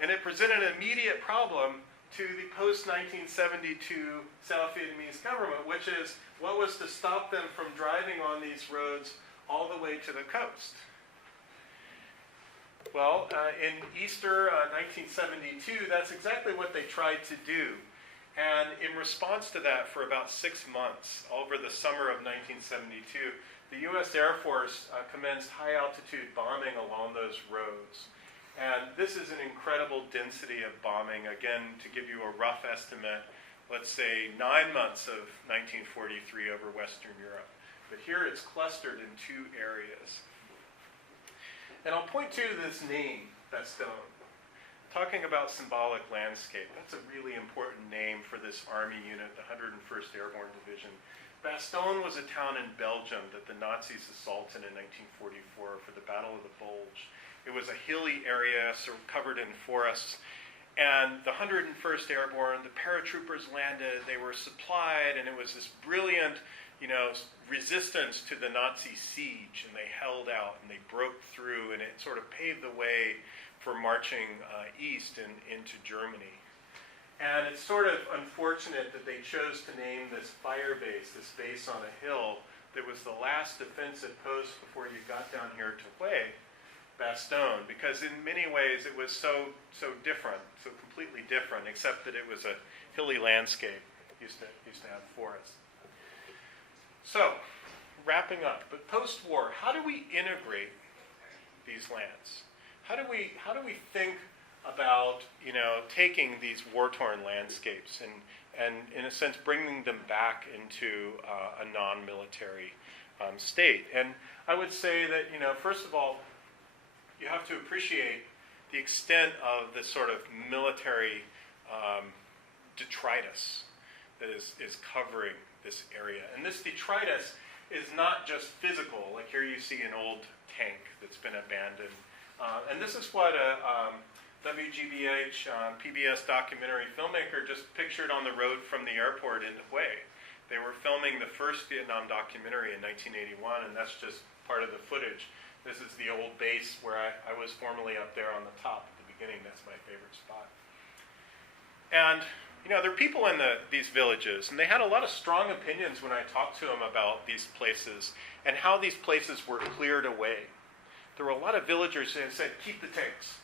And it presented an immediate problem to the post-1972 South Vietnamese government, which is what was to stop them from driving on these roads all the way to the coast. Well, in Easter 1972, that's exactly what they tried to do. And in response to that, for about 6 months, over the summer of 1972, the U.S. Air Force commenced high-altitude bombing along those roads. And this is an incredible density of bombing. Again, to give you a rough estimate, let's say 9 months of 1943 over Western Europe. But here it's clustered in 2 areas. And I'll point to this name, Bastogne. Talking about symbolic landscape, that's a really important name for this Army unit, the 101st Airborne Division. Bastogne was a town in Belgium that the Nazis assaulted in 1944 for the Battle of the Bulge. It was a hilly area covered in forests. And the 101st Airborne, the paratroopers landed, they were supplied, and it was this brilliant, resistance to the Nazi siege, and they held out, and they broke through, and it sort of paved the way for marching east and into Germany. And it's sort of unfortunate that they chose to name this fire base, this base on a hill, that was the last defensive post before you got down here to Hue, Bastogne, because in many ways it was so different, so completely different, except that it was a hilly landscape. Used to have forests. So, wrapping up, but post-war, how do we integrate these lands? How do we think about taking these war-torn landscapes and in a sense bringing them back into a non-military state? And I would say that first of all, you have to appreciate the extent of this sort of military detritus that is covering this area. And this detritus is not just physical, like here you see an old tank that's been abandoned. And this is what a WGBH PBS documentary filmmaker just pictured on the road from the airport into Hue. They were filming the first Vietnam documentary in 1981, and that's just part of the footage. This is the old base where I was formerly up there on the top at the beginning. That's my favorite spot. And there are people in these villages, and they had a lot of strong opinions when I talked to them about these places and how these places were cleared away. There were a lot of villagers that said, keep the tanks.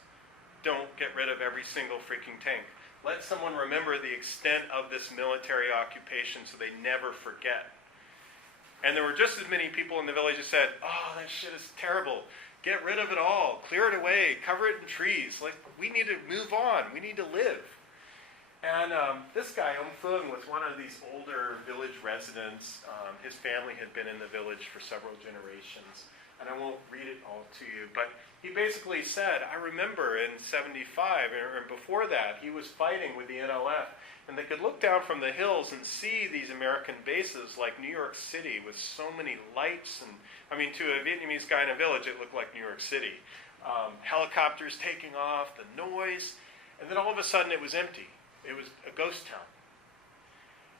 Don't get rid of every single freaking tank. Let someone remember the extent of this military occupation so they never forget. And there were just as many people in the village who said, oh, that shit is terrible. Get rid of it all. Clear it away. Cover it in trees. Like, we need to move on. We need to live. And this guy, Ông Phung, was one of these older village residents. His family had been in the village for several generations. And I won't read it all to you, but he basically said, I remember in 75, or before that, he was fighting with the NLF, and they could look down from the hills and see these American bases like New York City with so many lights, and to a Vietnamese guy in a village, it looked like New York City. Helicopters taking off, the noise, and then all of a sudden it was empty. It was a ghost town.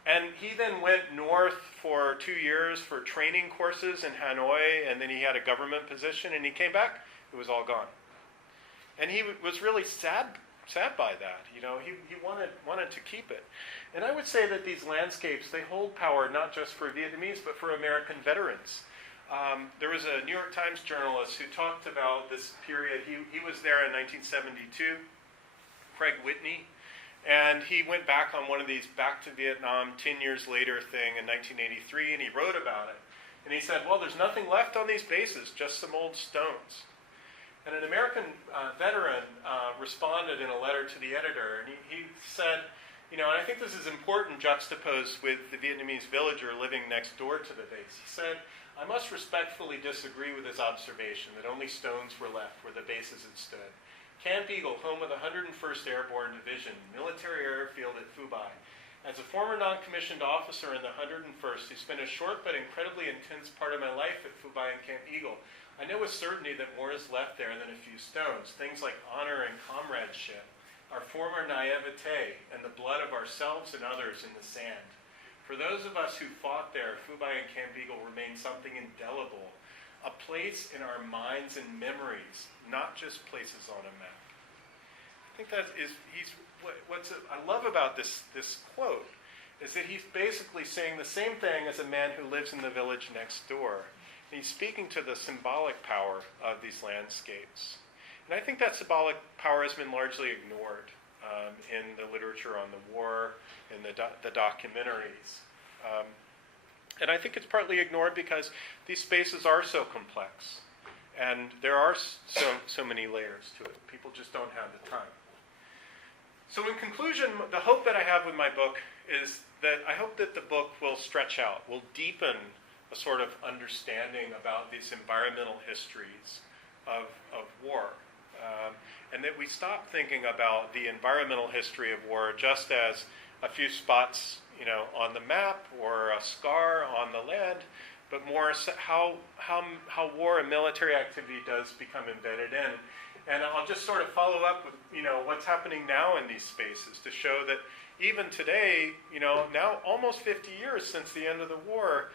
And he then went north for 2 years for training courses in Hanoi, and then he had a government position, and he came back, it was all gone. And he was really sad by that. He wanted to keep it. And I would say that these landscapes, they hold power not just for Vietnamese, but for American veterans. There was a New York Times journalist who talked about this period. He was there in 1972, Craig Whitney. And he went back on one of these Back to Vietnam 10 years later thing in 1983, and he wrote about it. And he said, well, there's nothing left on these bases, just some old stones. And an American veteran responded in a letter to the editor, and he said, and I think this is important juxtaposed with the Vietnamese villager living next door to the base. He said, I must respectfully disagree with his observation that only stones were left where the bases had stood. Camp Eagle, home of the 101st Airborne Division, military airfield at Phu Bai. As a former non-commissioned officer in the 101st, who spent a short but incredibly intense part of my life at Phu Bai and Camp Eagle, I know with certainty that more is left there than a few stones, things like honor and comradeship, our former naivete, and the blood of ourselves and others in the sand. For those of us who fought there, Phu Bai and Camp Eagle remain something indelible, a place in our minds and memories, not just places on a map. I think that is, I love about this quote is that he's basically saying the same thing as a man who lives in the village next door. And he's speaking to the symbolic power of these landscapes. And I think that symbolic power has been largely ignored in the literature on the war, in the documentaries. And I think it's partly ignored because these spaces are so complex. And there are so many layers to it. People just don't have the time. So in conclusion, the hope that I have with my book is that I hope that the book will stretch out, will deepen a sort of understanding about these environmental histories of war. And that we stop thinking about the environmental history of war just as a few spots, on the map or a scar on the land, but more how war and military activity does become embedded in. And I'll just sort of follow up with, what's happening now in these spaces to show that even today, now almost 50 years since the end of the war,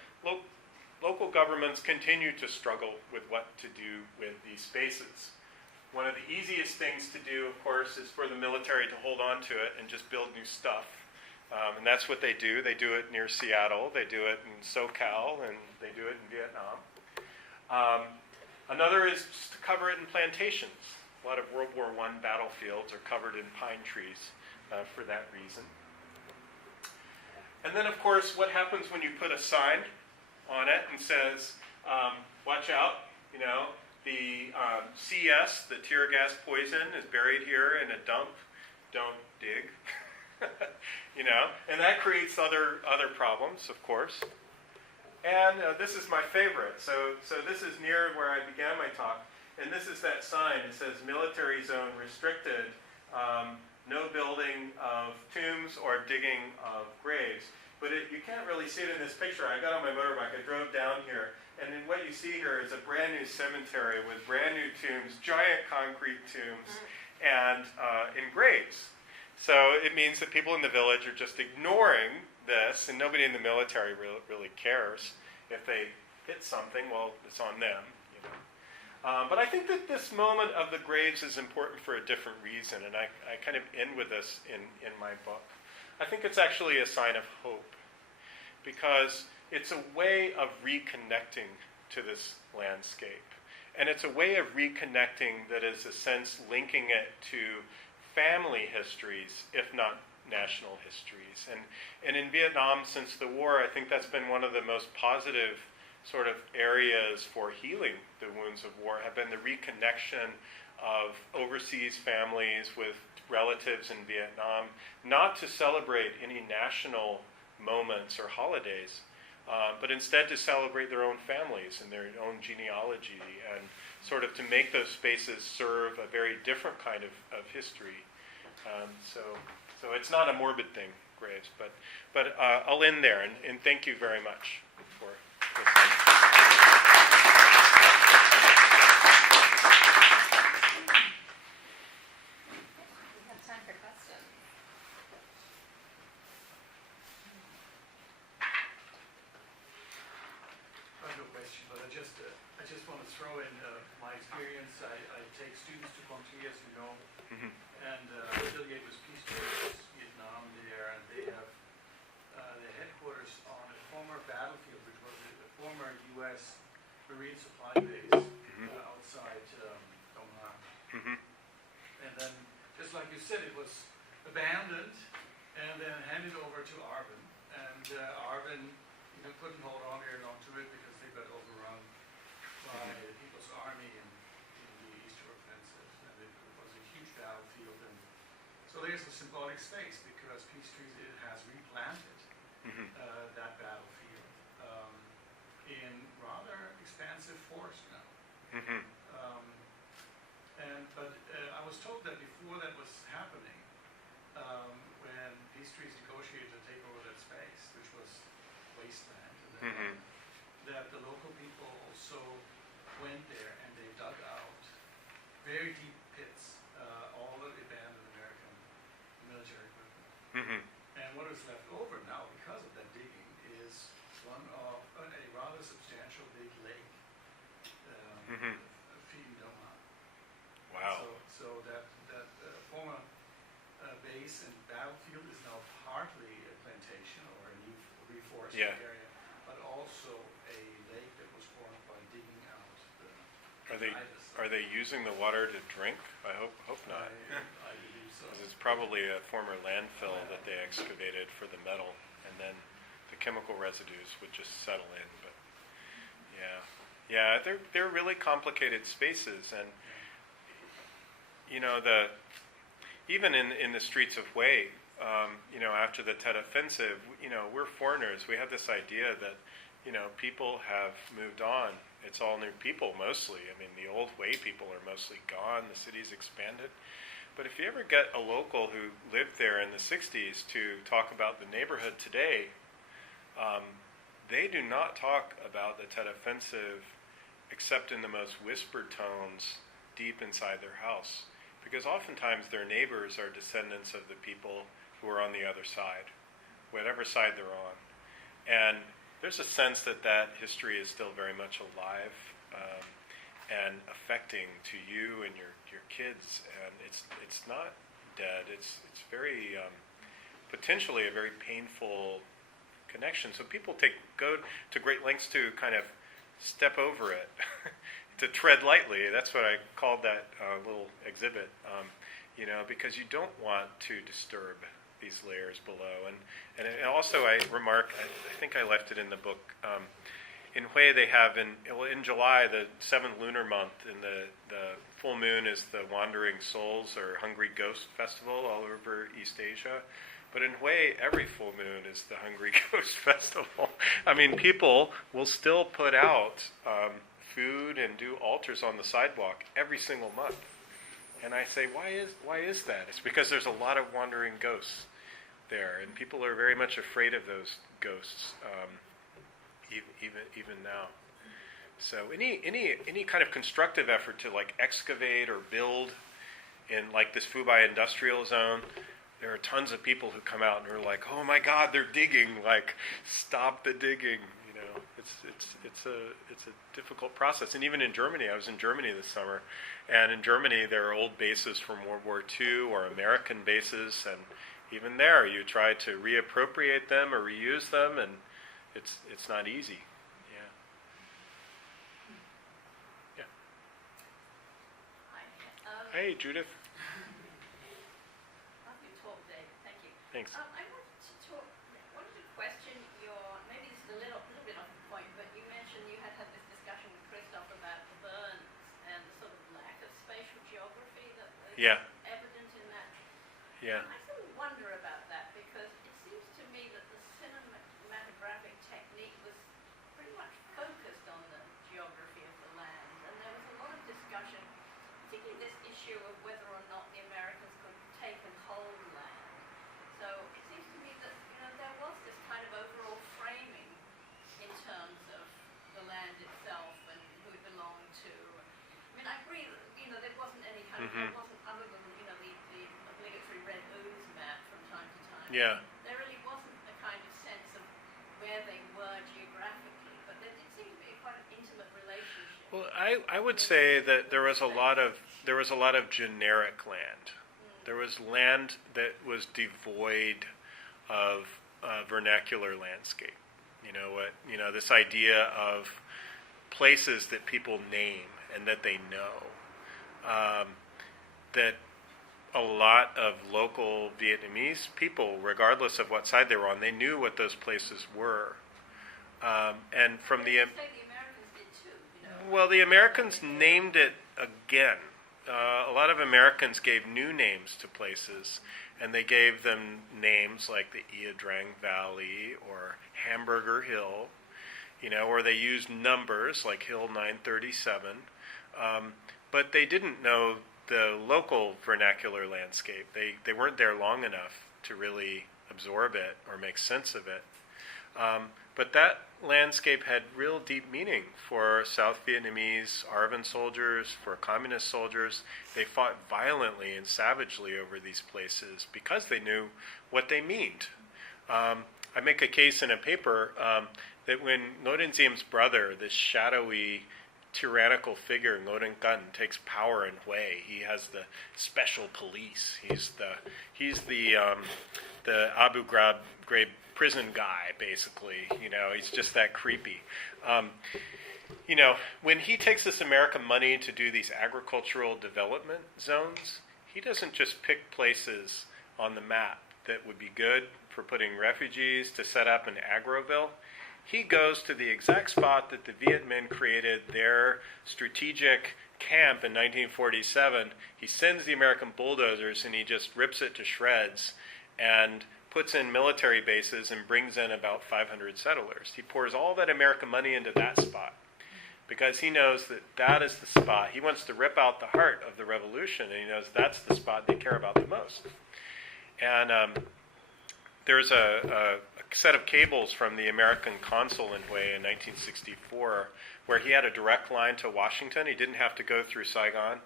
local governments continue to struggle with what to do with these spaces. One of the easiest things to do, of course, is for the military to hold on to it and just build new stuff. And that's what they do. They do it near Seattle. They do it in SoCal, and they do it in Vietnam. Another is just to cover it in plantations. A lot of World War I battlefields are covered in pine trees for that reason. And then, of course, what happens when you put a sign on it and says, watch out, the CS, the tear gas poison, is buried here in a dump. Don't dig. And that creates other problems, of course. And this is my favorite. So this is near where I began my talk. And this is that sign. It says military zone restricted, no building of tombs or digging of graves. But you can't really see it in this picture. I got on my motorbike. I drove down here. And then what you see here is a brand new cemetery with brand new tombs, giant concrete tombs, and in graves. So it means that people in the village are just ignoring this, and nobody in the military really cares. If they hit something, well, it's on them. But I think that this moment of the graves is important for a different reason, and I kind of end with this in my book. I think it's actually a sign of hope, because it's a way of reconnecting to this landscape. And it's a way of reconnecting that is, in a sense, linking it to family histories, if not national histories. And in Vietnam, since the war, I think that's been one of the most positive sort of areas for healing the wounds of war, have been the reconnection of overseas families with relatives in Vietnam, not to celebrate any national moments or holidays, but instead to celebrate their own families and their own genealogy, and sort of to make those spaces serve a very different kind of history. So it's not a morbid thing, graves, but I'll end there, and thank you very much for listening. We have time for questions. I have no question, but I just want to throw in my experience. I take students to Quang Tri, as you know, and affiliate with Peace Corps Vietnam there, and they have their headquarters on a former battlefield, which was a former U.S. Marine supply base outside Dong Han. And then, just like you said, it was abandoned and then handed over to Arvin, and Arvin couldn't hold on very long to it because they got overrun by the People's Army in the East battlefield. And so there's a symbolic space because Peace Trees, it has replanted that battlefield in rather expansive forest now. But I was told that before that was happening, when Peace Trees negotiated to take over that space, which was wasteland, and that the local people also went there and they dug out very deep pits, all of the abandoned American military equipment. And what is left over now because of that digging is one of a rather substantial big lake feeding Doha. Wow. So that former base and battlefield is now partly a plantation or a new reforested area, but also a lake that was formed by digging out the Are they using the water to drink? I hope not. I believe so. 'Cause it's probably a former landfill that they excavated for the metal, and then the chemical residues would just settle in. But they're really complicated spaces, and even in the streets of Hue, after the Tet Offensive, we're foreigners. We have this idea that people have moved on. It's all new people mostly. I mean, the old Hue people are mostly gone. The city's expanded. But if you ever get a local who lived there in the 60s to talk about the neighborhood today, they do not talk about the Tet Offensive except in the most whispered tones deep inside their house. Because oftentimes their neighbors are descendants of the people who are on the other side, whatever side they're on. And there's a sense that history is still very much alive and affecting to you and your kids. And it's not dead. It's very potentially a very painful connection. So people go to great lengths to kind of step over it. To tread lightly. That's what I called that little exhibit, because you don't want to disturb these layers below. And also I remark, I think I left it in the book, in Hue they have, in July, the 7th lunar month, and the full moon is the Wandering Souls or Hungry Ghost Festival all over East Asia. But in Hue, every full moon is the Hungry Ghost Festival. I mean, people will still put out food and do altars on the sidewalk every single month. And I say, why is that? It's because there's a lot of wandering ghosts there, and people are very much afraid of those ghosts, even now. So any kind of constructive effort to excavate or build in this Fubai industrial zone, there are tons of people who come out and are like, oh my God, they're digging! Stop the digging! It's a difficult process. And even in Germany, I was in Germany this summer, and in Germany there are old bases from World War II or American bases, and even there you try to reappropriate them or reuse them, and it's not easy. Yeah. Hi. Hey, Judith. Lovely talk, David. Thank you. Thanks. I wanted to question maybe this is a little bit off the point, but you mentioned you had this discussion with Christoph about the burns and the sort of lack of spatial geography that was evident in that. Yeah. I sort of wonder about that because it seems to me that the cinematographic technique was pretty much focused on the geography of the land, and there was a lot of discussion, particularly this issue of whether or not the Americans could take and hold land. So it seems to me that there was this kind of overall framing in terms of the land itself and who it belonged to. I mean, I agree that there wasn't any kind of, there wasn't other than the obligatory red ooze map from time to time. Yeah. There really wasn't a kind of sense of where they were geographically, but there did seem to be quite an intimate relationship. Well, I would say that there was a lot of generic land. There was land that was devoid of vernacular landscape. This idea of places that people name and that they know. That a lot of local Vietnamese people, regardless of what side they were on, they knew what those places were. And from the Americans did too. Well, the Americans named it again. a lot of Americans gave new names to places, and they gave them names like the Ia Drang Valley or Hamburger Hill, or they used numbers like Hill 937, but they didn't know the local vernacular landscape. They weren't there long enough to really absorb it or make sense of it. But that landscape had real deep meaning for South Vietnamese ARVN soldiers, for communist soldiers. They fought violently and savagely over these places because they knew what they meant. I make a case in a paper that when Ngo Dinh Diem's brother, this shadowy, tyrannical figure, Ngo Dinh Can, takes power in Hue, he has the special police. He's the Abu Ghraib prison guy, basically. He's just that creepy. When he takes this American money to do these agricultural development zones, he doesn't just pick places on the map that would be good for putting refugees to set up an agroville. He goes to the exact spot that the Viet Minh created their strategic camp in 1947. He sends the American bulldozers and he just rips it to shreds and puts in military bases and brings in about 500 settlers. He pours all that American money into that spot because he knows that that is the spot. He wants to rip out the heart of the revolution, and he knows that's the spot they care about the most. And there's a set of cables from the American consul in Hue in 1964 where he had a direct line to Washington. He didn't have to go through Saigon.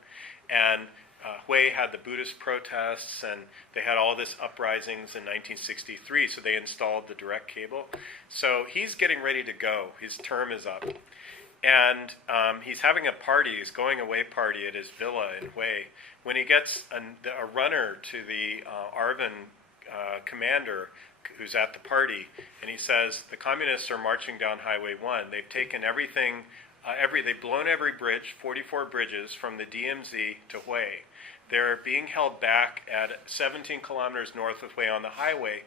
And Hue had the Buddhist protests, and they had all this uprisings in 1963, so they installed the direct cable. So he's getting ready to go. His term is up. And he's having a party, his going-away party at his villa in Hue, when he gets a runner to the ARVN commander who's at the party, and he says, the communists are marching down Highway 1. They've taken everything, they've blown every bridge, 44 bridges, from the DMZ to Hue. They're being held back at 17 kilometers north of Hue on the highway,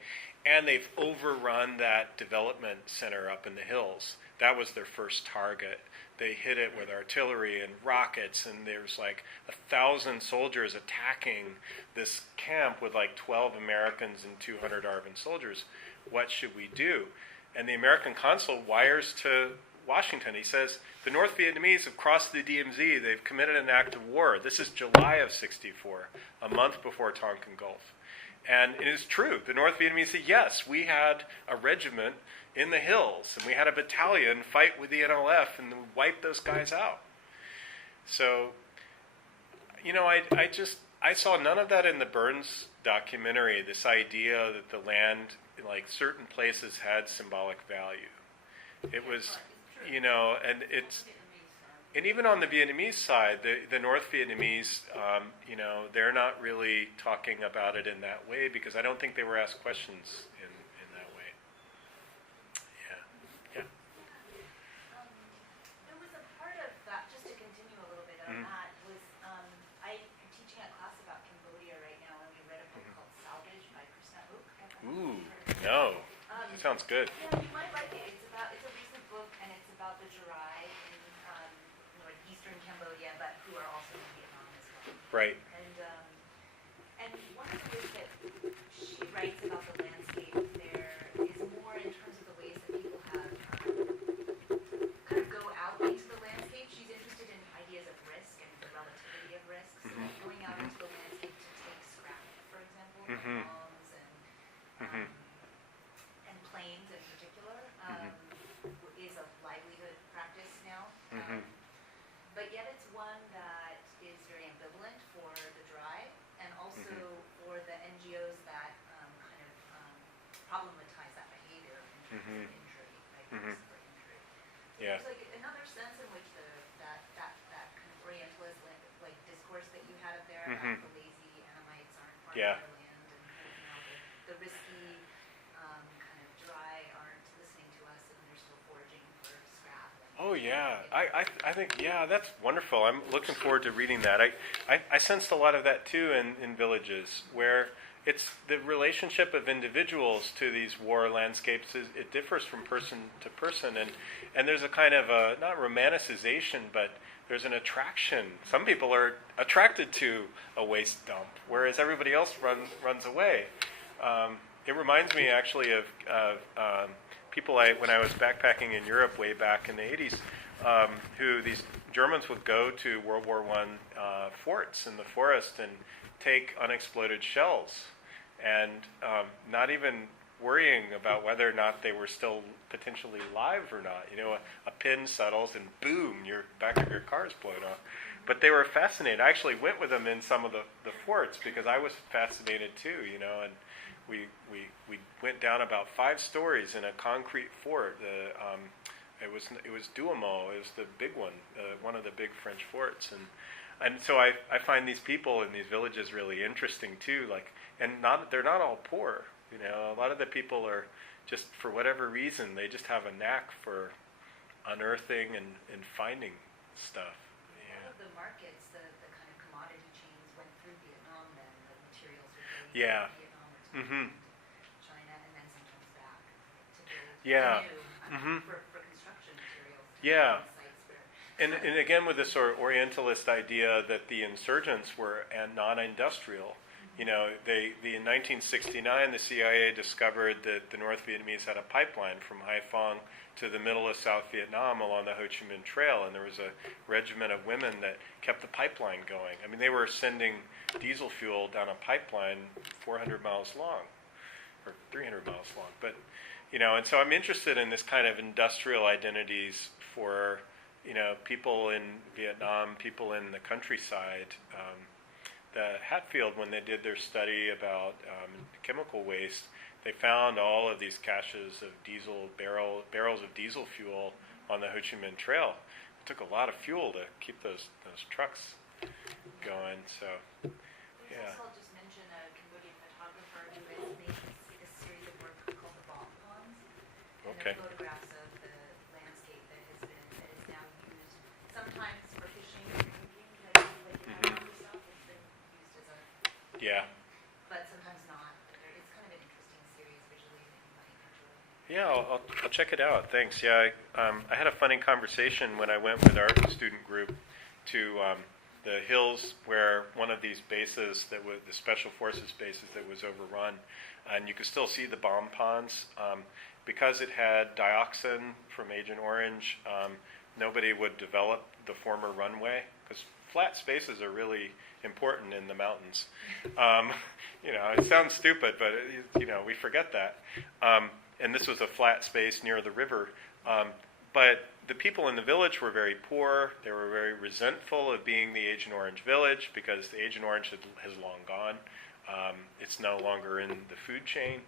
and they've overrun that development center up in the hills. That was their first target. They hit it with artillery and rockets, and there's like 1,000 soldiers attacking this camp with like 12 Americans and 200 ARVN soldiers. What should we do? And the American consul wires to Washington. He says, the North Vietnamese have crossed the DMZ. They've committed an act of war. This is July of '64, a month before Tonkin Gulf. And it is true. The North Vietnamese said, yes, we had a regiment in the hills, and we had a battalion fight with the NLF and wipe those guys out. So, I saw none of that in the Burns documentary, this idea that the land, like certain places, had symbolic value. It was, and even on the Vietnamese side, the North Vietnamese, they're not really talking about it in that way because I don't think they were asked questions in that way. Yeah. There was a part of that, just to continue a little bit on that, was I'm teaching a class about Cambodia right now, and we read a book called Salvage by Krishna Oak. Ooh, no. Sounds good. Yeah, you might like it. It's a recent book, and it's about the Jarai in eastern Cambodia, but who are also in Vietnam as well. Right. And one of the ways that she writes about the landscape there is more in terms of the ways that people have kind of go out into the landscape. She's interested in ideas of risk and the relativity of risk. So like going out into the landscape to take scrap, for example, bombs and planes in particular, is a livelihood practice now. But yet it's one that is very ambivalent for the dry and also for the NGOs that kind of problematize that behavior in terms of injury, like risk for injury. So there's like another sense in which that kind of Orientalist like discourse that you had up there about the lazy Anamites aren't part of their land, and kind of the risky kind of dry aren't listening to us, and they're still foraging for scrap. Oh yeah, I think that's wonderful. I'm looking forward to reading that. I sensed a lot of that too in villages where it's the relationship of individuals to these war landscapes. It differs from person to person, and there's a kind of a, not romanticization, but there's an attraction. Some people are attracted to a waste dump, whereas everybody else runs away. It reminds me actually of people when I was backpacking in Europe way back in the 80s, who these Germans would go to World War I forts in the forest and take unexploded shells, and not even worrying about whether or not they were still potentially live or not. You know, a pin settles and boom, your back of your car is blown off. But they were fascinated. I actually went with them in some of the forts because I was fascinated too, you know, and we went down about 5 stories in a concrete fort. It was Duomo. It was the big one, one of the big French forts, and so I find these people in these villages really interesting too. Like, and they're not all poor. You know, a lot of the people are just, for whatever reason, they just have a knack for unearthing and finding stuff. Yeah. All of the markets, the kind of commodity chains went through Vietnam. Then the materials were going Yeah. from Vietnam or to China, and then sometimes back to build Yeah. new for construction materials. Yeah. Sites where And again, with this sort of Orientalist idea that the insurgents were non-industrial. You know, in 1969, the CIA discovered that the North Vietnamese had a pipeline from Haiphong to the middle of South Vietnam along the Ho Chi Minh Trail, and there was a regiment of women that kept the pipeline going. I mean, they were sending diesel fuel down a pipeline 400 miles long, or 300 miles long. But, you know, and so I'm interested in this kind of industrial identities for, you know, people in Vietnam, people in the countryside. The Hatfield, when they did their study about chemical waste, they found all of these caches of barrels of diesel fuel on the Ho Chi Minh Trail. It took a lot of fuel to keep those trucks going. So, yeah. Also, I'll just mention a Cambodian photographer who has made a series of work called the Bomb Ponds. And Okay. they're photographs of the landscape that is now used sometimes for fishing and cooking, like stuff. It's been used as a Yeah. but sometimes not. It's kind of an interesting series visually that you might enjoy. Yeah, I'll check it out. Thanks. Yeah, I had a funny conversation when I went with our student group to the hills where one of these bases that was the Special Forces bases that was overrun, and you could still see the bomb ponds. Because it had dioxin from Agent Orange, nobody would develop the former runway because flat spaces are really important in the mountains. You know, it sounds stupid, but you know, we forget that. And this was a flat space near the river. But the people in the village were very poor. They were very resentful of being the Agent Orange village because the Agent Orange has long gone. It's no longer in the food chain,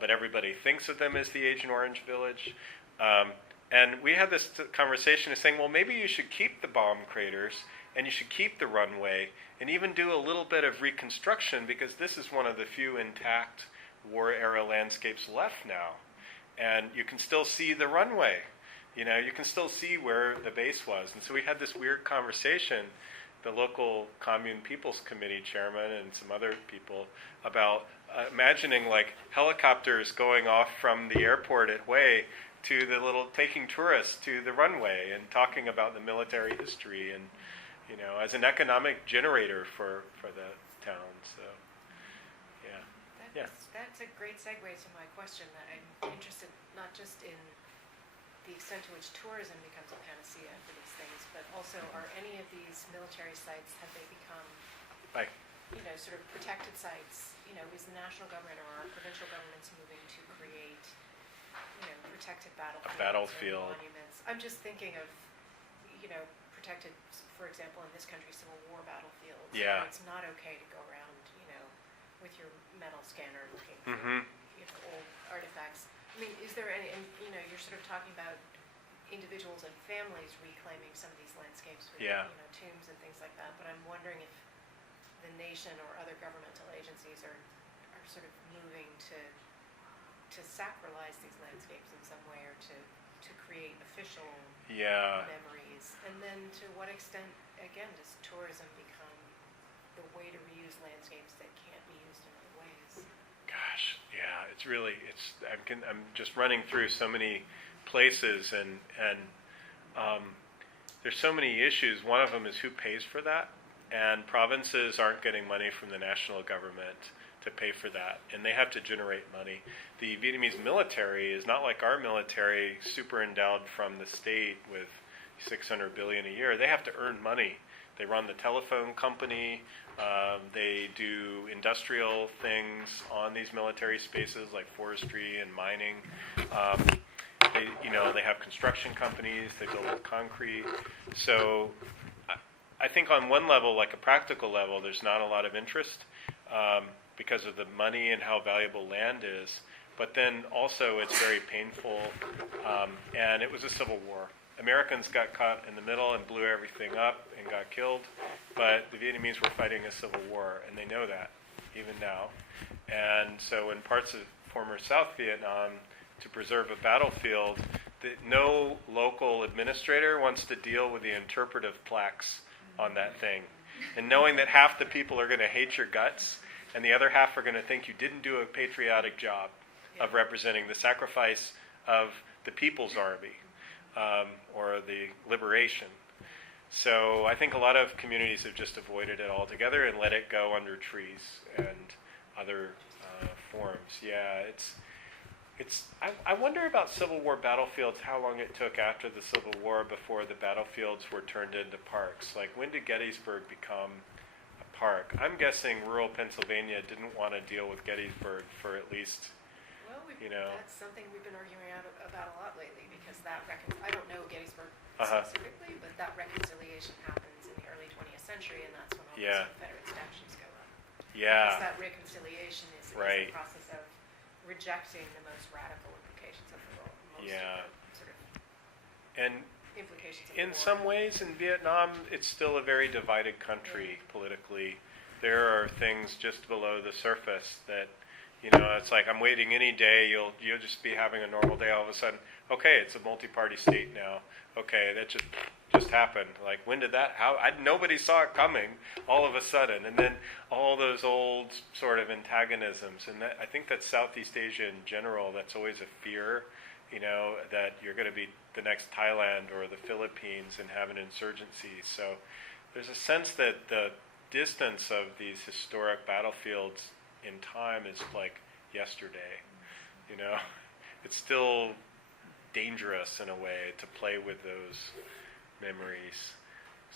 but everybody thinks of them as the Agent Orange village. And we had this conversation of saying, well, maybe you should keep the bomb craters and you should keep the runway and even do a little bit of reconstruction because this is one of the few intact war-era landscapes left now. And you can still see the runway. You know, you can still see where the base was. And so we had this weird conversation, the local Commune People's Committee chairman and some other people, about imagining like helicopters going off from the airport at Hue to taking tourists to the runway and talking about the military history and, you know, as an economic generator for the town. So, yeah. That's a great segue to my question. That I'm interested not just in the extent to which tourism becomes a panacea for these things, but also are any of these military sites, have they become, you know, sort of protected sites? You know, is the national government or our provincial governments moving to create, you know, protected battlefields? A battlefield. Or monuments? I'm just thinking of, you know, protected, for example, in this country, Civil War battlefields. Yeah. It's not okay to go around, you know, with your metal scanner looking for you know, old artifacts. I mean, is there any, and you know, you're sort of talking about individuals and families reclaiming some of these landscapes for you know, tombs and things like that, but I'm wondering if the nation or other governmental agencies are sort of moving to sacralize these landscapes in some way or to create official memories. And then to what extent, again, does tourism become the way to reuse landscapes that can't be used in other ways? Gosh, yeah, I'm just running through so many places, and there's so many issues. One of them is who pays for that, and provinces aren't getting money from the national government to pay for that, and they have to generate money. The Vietnamese military is not like our military, super endowed from the state with $600 billion a year. They have to earn money. They run the telephone company. They do industrial things on these military spaces like forestry and mining. They have construction companies. They build concrete. So I think on one level, like a practical level, there's not a lot of interest because of the money and how valuable land is. But then also it's very painful, and it was a civil war. Americans got caught in the middle and blew everything up and got killed, but the Vietnamese were fighting a civil war, and they know that, even now. And so in parts of former South Vietnam, to preserve a battlefield, no local administrator wants to deal with the interpretive plaques on that thing. And knowing that half the people are going to hate your guts, and the other half are going to think you didn't do a patriotic job of representing the sacrifice of the People's Army. Or the liberation. So I think a lot of communities have just avoided it altogether and let it go under trees and other forms. Yeah, I wonder about Civil War battlefields, how long it took after the Civil War before the battlefields were turned into parks. Like, when did Gettysburg become a park? I'm guessing rural Pennsylvania didn't want to deal with Gettysburg for at least, that's something we've been arguing about a lot lately, because I don't know Gettysburg specifically, but that reconciliation happens in the early 20th century, and that's when all these Confederate statues go up. Yeah. Because that reconciliation is Right. the process of rejecting the most radical implications of the war. Sort of And implications of in the war. some ways, in Vietnam, it's still a very divided country politically. There are things just below the surface that, it's like, I'm waiting any day, you'll just be having a normal day, all of a sudden, okay, it's a multi-party state now. Okay, that just happened. Like, when did that, nobody saw it coming all of a sudden. And then all those old sort of antagonisms. And I think that Southeast Asia in general, that's always a fear, that you're going to be the next Thailand or the Philippines and have an insurgency. So there's a sense that the distance of these historic battlefields in time is like yesterday. It's still dangerous in a way to play with those memories.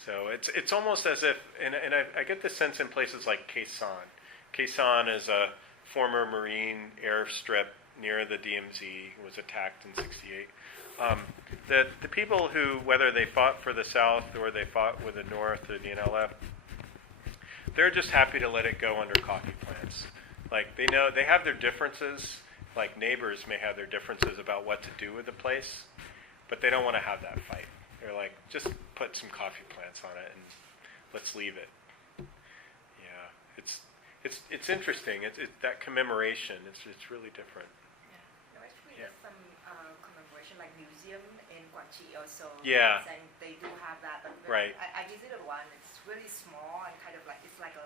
So it's almost as if, and I get the sense in places like Khe Sanh. Khe Sanh is a former Marine airstrip near the DMZ. It was attacked in '68. The people who, whether they fought for the South or they fought with the North or the NLF, they're just happy to let it go under coffee plants. Like, they know they have their differences, like neighbors may have their differences about what to do with the place, but they don't want to have that fight. They're like, just put some coffee plants on it and let's leave it. Yeah, it's interesting. It's that commemoration. It's really different. No, actually, there's some commemoration, like museum in Quang Tri also. Yeah. And they do have that. But Right. I visited one. It's really small and kind of like, it's like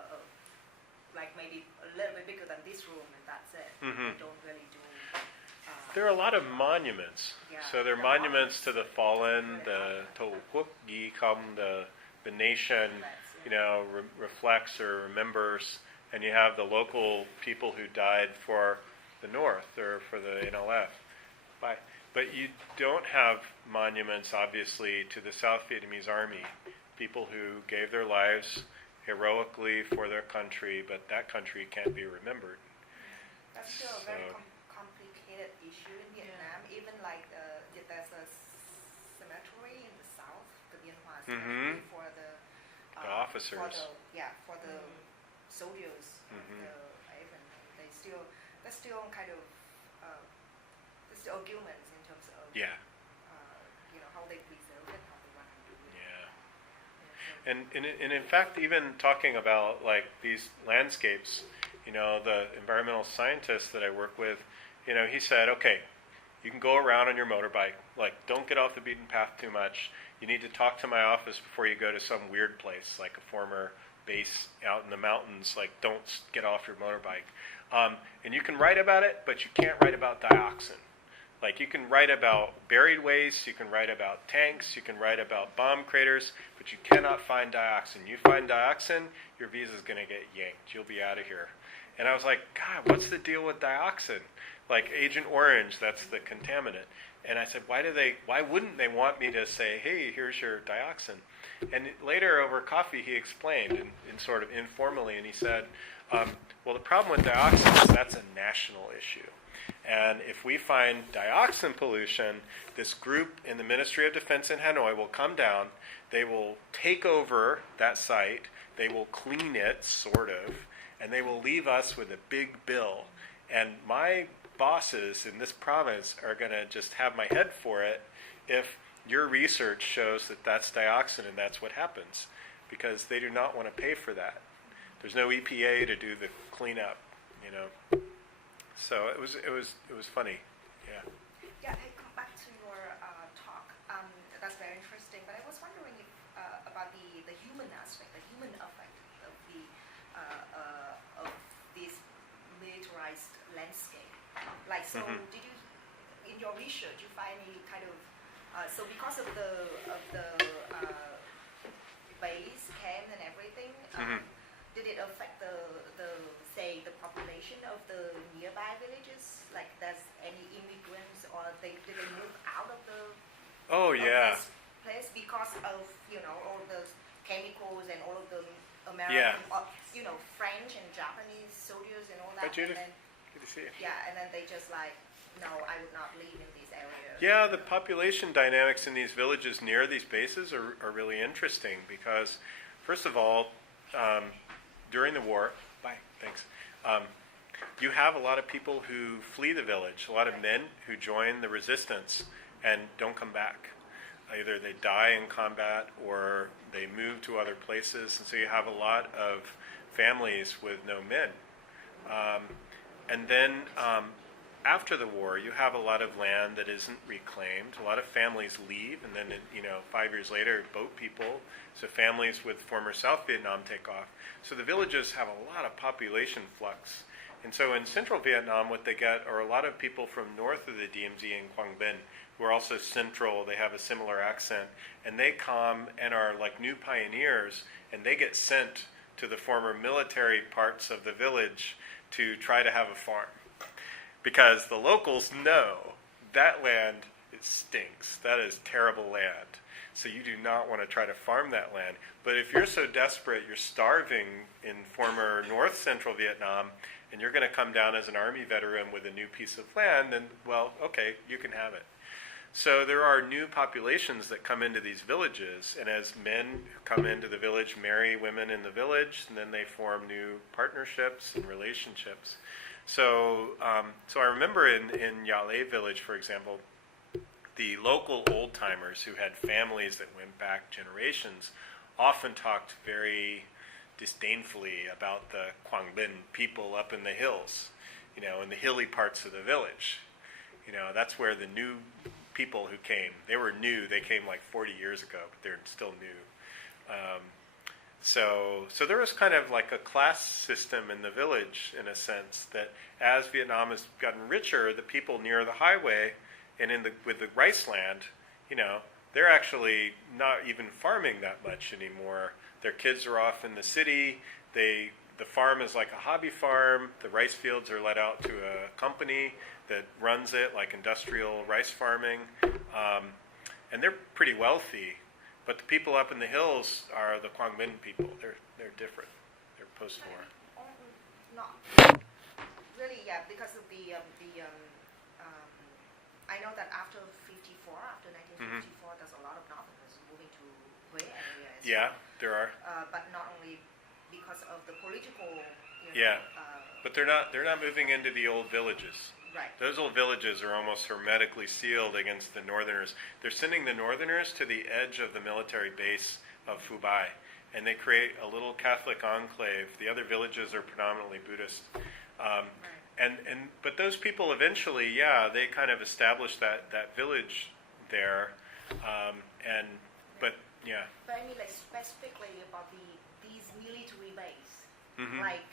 like maybe a little bit bigger than this room, and that's it. Mm-hmm. They don't really do. There are a lot of monuments. Yeah, So there are monuments to the fallen, the To Quốc Gi Kham, the nation, reflects or remembers, and you have the local people who died for the North or for the NLF. But you don't have monuments, obviously, to the South Vietnamese Army, people who gave their lives heroically for their country, but that country can't be remembered. That's still a very complicated issue in Vietnam. Even like there's a cemetery in the south, the Bien Hoa Cemetery, for the officers. For the soldiers of the Airborne. There's still kind of there's still arguments in terms of how they preserve it, how they want to do it. And in fact, even talking about like these landscapes, the environmental scientist that I work with, he said, okay, you can go around on your motorbike, like don't get off the beaten path too much. You need to talk to my office before you go to some weird place, like a former base out in the mountains, like don't get off your motorbike. And you can write about it, but you can't write about dioxin. Like you can write about buried waste, you can write about tanks, you can write about bomb craters, but you cannot find dioxin. You find dioxin, your visa's going to get yanked. You'll be out of here. And I was like, God, what's the deal with dioxin? Like Agent Orange, that's the contaminant. And I said, why wouldn't they want me to say, hey, here's your dioxin? And later over coffee he explained, in sort of informally, and he said, well, the problem with dioxin is that's a national issue. And if we find dioxin pollution, this group in the Ministry of Defense in Hanoi will come down, they will take over that site, they will clean it, sort of, and they will leave us with a big bill. And my bosses in this province are going to just have my head for it if your research shows that that's dioxin and that's what happens, because they do not want to pay for that. There's no EPA to do the cleanup, you know. So it was funny, yeah. Yeah, I come back to your talk. That's very interesting. But I was wondering if, about the human aspect, the human effect of this militarized landscape. Like, so did you, in your research, you find any kind of so because of the base camp and everything, did it affect the say the population of the nearby villages? Like, there's any immigrants, or did they move out of the this place because of all the chemicals and all of the American, French and Japanese soldiers and all that? Hi, Judith. And then, good to see you. Yeah, and then they just like, no, I would not live in this area. Yeah, the population dynamics in these villages near these bases are really interesting because, first of all, during the war, you have a lot of people who flee the village, a lot of men who join the resistance and don't come back. Either they die in combat or they move to other places, and so you have a lot of families with no men. And then after the war, you have a lot of land that isn't reclaimed. A lot of families leave, and then 5 years later, boat people. So families with former South Vietnam take off. So the villages have a lot of population flux. And so in central Vietnam, what they get are a lot of people from north of the DMZ in Quang Binh, who are also central. They have a similar accent, and they come and are like new pioneers, and they get sent to the former military parts of the village to try to have a farm. Because the locals know that land, it stinks. That is terrible land. So you do not want to try to farm that land. But if you're so desperate, you're starving in former north central Vietnam, and you're going to come down as an army veteran with a new piece of land, then, well, okay, you can have it. So there are new populations that come into these villages, and as men come into the village, marry women in the village, and then they form new partnerships and relationships. So I remember in Yale village, for example, the local old-timers who had families that went back generations often talked very disdainfully about the Quang Binh people up in the hills, in the hilly parts of the village. That's where the new people who came, they were new, they came like 40 years ago, but they're still new. So there was kind of like a class system in the village, in a sense, that as Vietnam has gotten richer, the people near the highway and with the rice land, they're actually not even farming that much anymore. Their kids are off in the city. The farm is like a hobby farm. The rice fields are let out to a company that runs it, like industrial rice farming. And they're pretty wealthy. But the people up in the hills are the Quang Binh people. They're different. They're post-war. Not really, yeah, because of the I know that after 1954, there's a lot of Northerners moving to Hue area as well. There are. But not only because of the political, but they're not moving into the old villages. Right. Those old villages are almost hermetically sealed against the Northerners. They're sending the Northerners to the edge of the military base of Phu Bai, and they create a little Catholic enclave. The other villages are predominantly Buddhist. But those people eventually, they kind of established that village there. But I mean, like specifically about the these military bases, Mhm. like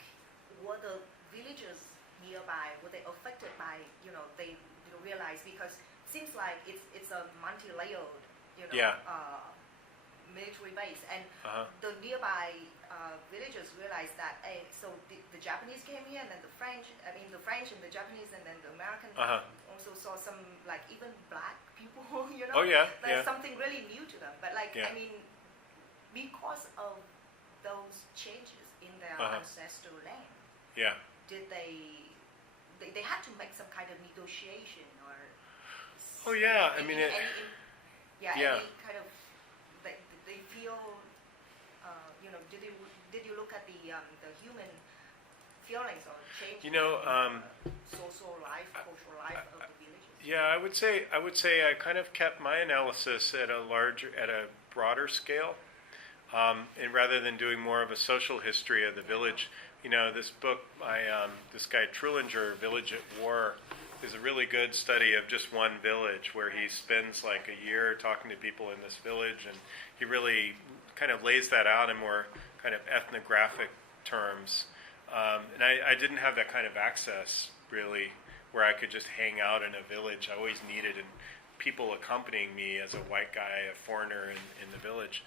were the villagers nearby, were they affected by, they realize, because it seems like it's a multi-layered, Yeah. military base, and Uh-huh. the nearby villagers realized that, hey, so the Japanese came here, and then the French and the Japanese, and then the American Uh-huh. also saw some, like, even black people, Oh, yeah, That's yeah. something really new to them. But, like, Yeah. I mean, because of those changes in their Uh-huh. ancestral land, Yeah. did they had to make some kind of negotiation or Oh, yeah, I mean, it- yeah. any kind of, like, did they feel, did you look at the human feelings or changes in social life, cultural life of the villages? Yeah, I would say I kind of kept my analysis at a broader scale, and rather than doing more of a social history of the village. This book by this guy Trullinger, Village at War, is a really good study of just one village, where he spends like a year talking to people in this village, and he really kind of lays that out in more kind of ethnographic terms. And I didn't have that kind of access, really, where I could just hang out in a village. I always needed people accompanying me as a white guy, a foreigner in the village.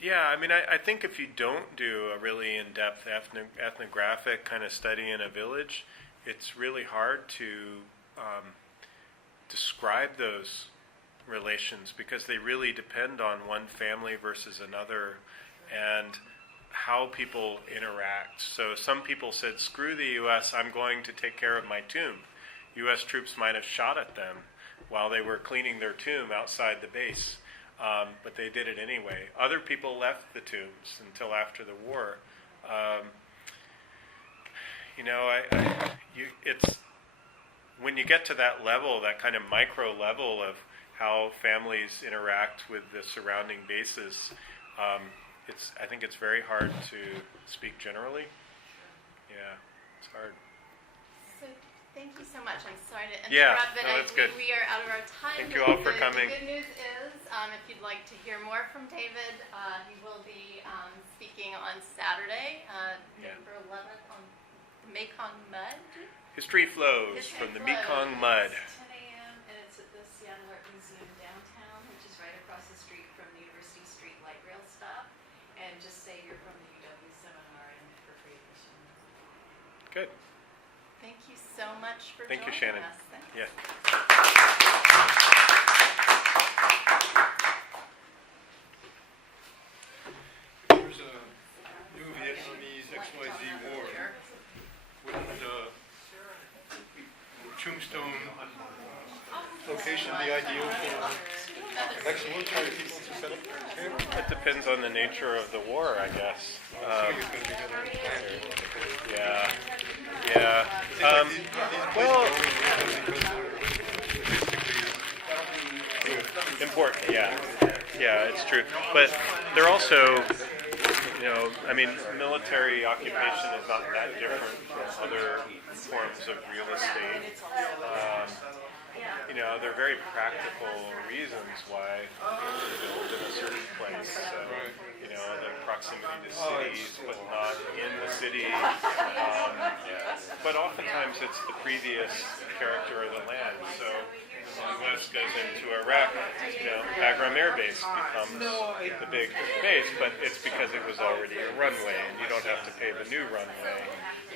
Yeah, I mean, I think if you don't do a really in-depth ethnographic kind of study in a village, it's really hard to describe those relations, because they really depend on one family versus another and how people interact. So some people said, screw the U.S., I'm going to take care of my tomb. U.S. troops might have shot at them while they were cleaning their tomb outside the base. But they did it anyway. Other people left the tombs until after the war. It's when you get to that level, that kind of micro level of how families interact with the surrounding bases. I think it's very hard to speak generally. Yeah, it's hard. So thank you so much. I'm sorry to interrupt, Yeah, but no, that's good. We are out of our time. Thank you all for The coming. good news is, if you'd like to hear more from David, he will be speaking on Saturday, November 11th, on the Mekong Mud. History flows History from the Flows. Mekong Mud. It's 10 a.m. and it's at the Seattle Art Museum downtown, which is right across the street from the University Street light rail stop. And just say you're from the UW seminar and for free admission. Good. Thank you so much for Thank you, joining Shannon. us. Thanks. Yeah. There's a new Vietnamese XYZ war. Wouldn't Tombstone location be ideal for ex-military people to set up their camp? It depends on the nature of the war, I guess. Yeah. Well, important. Yeah, it's true. But they're also, I mean, military occupation is not that different from other forms of real estate. They're very practical reasons why you build in a certain place. So, the proximity to cities, but not in the city. But oftentimes it's the previous character of the land. So the U.S. goes into Iraq, Bagram Air Base becomes the big base, but it's because it was already a runway, and you don't have to pay the new runway.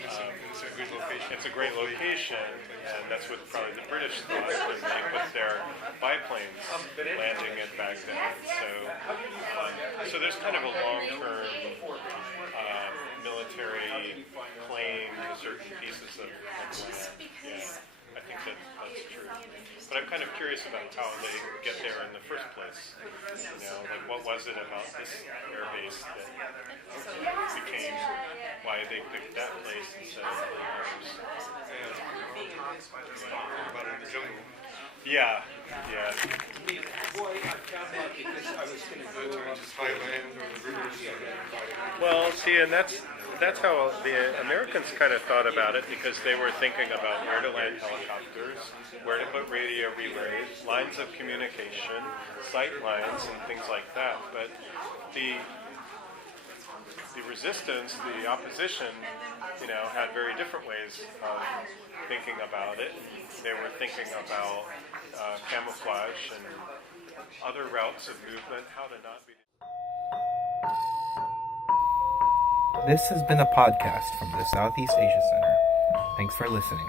It's a good location. It's a great location, and that's what probably the British thought when they put their biplanes landing at Baghdad. So there's kind of a long-term military claim to certain pieces of land. Yeah, I think that's true. But I'm kind of curious about how they get there in the first place. Like what was it about this air base that became why they picked that place instead of others? About in the jungle. Yeah. Boy, I found that because I was going to go on Thailand or the rivers. Well, see, and that's how the Americans kind of thought about it, because they were thinking about where to land helicopters, where to put radio relays, lines of communication, sight lines, and things like that. But the resistance, the opposition, had very different ways of thinking about it. They were thinking about camouflage and other routes of movement, how to not be... This has been a podcast from the Southeast Asia Center. Thanks for listening.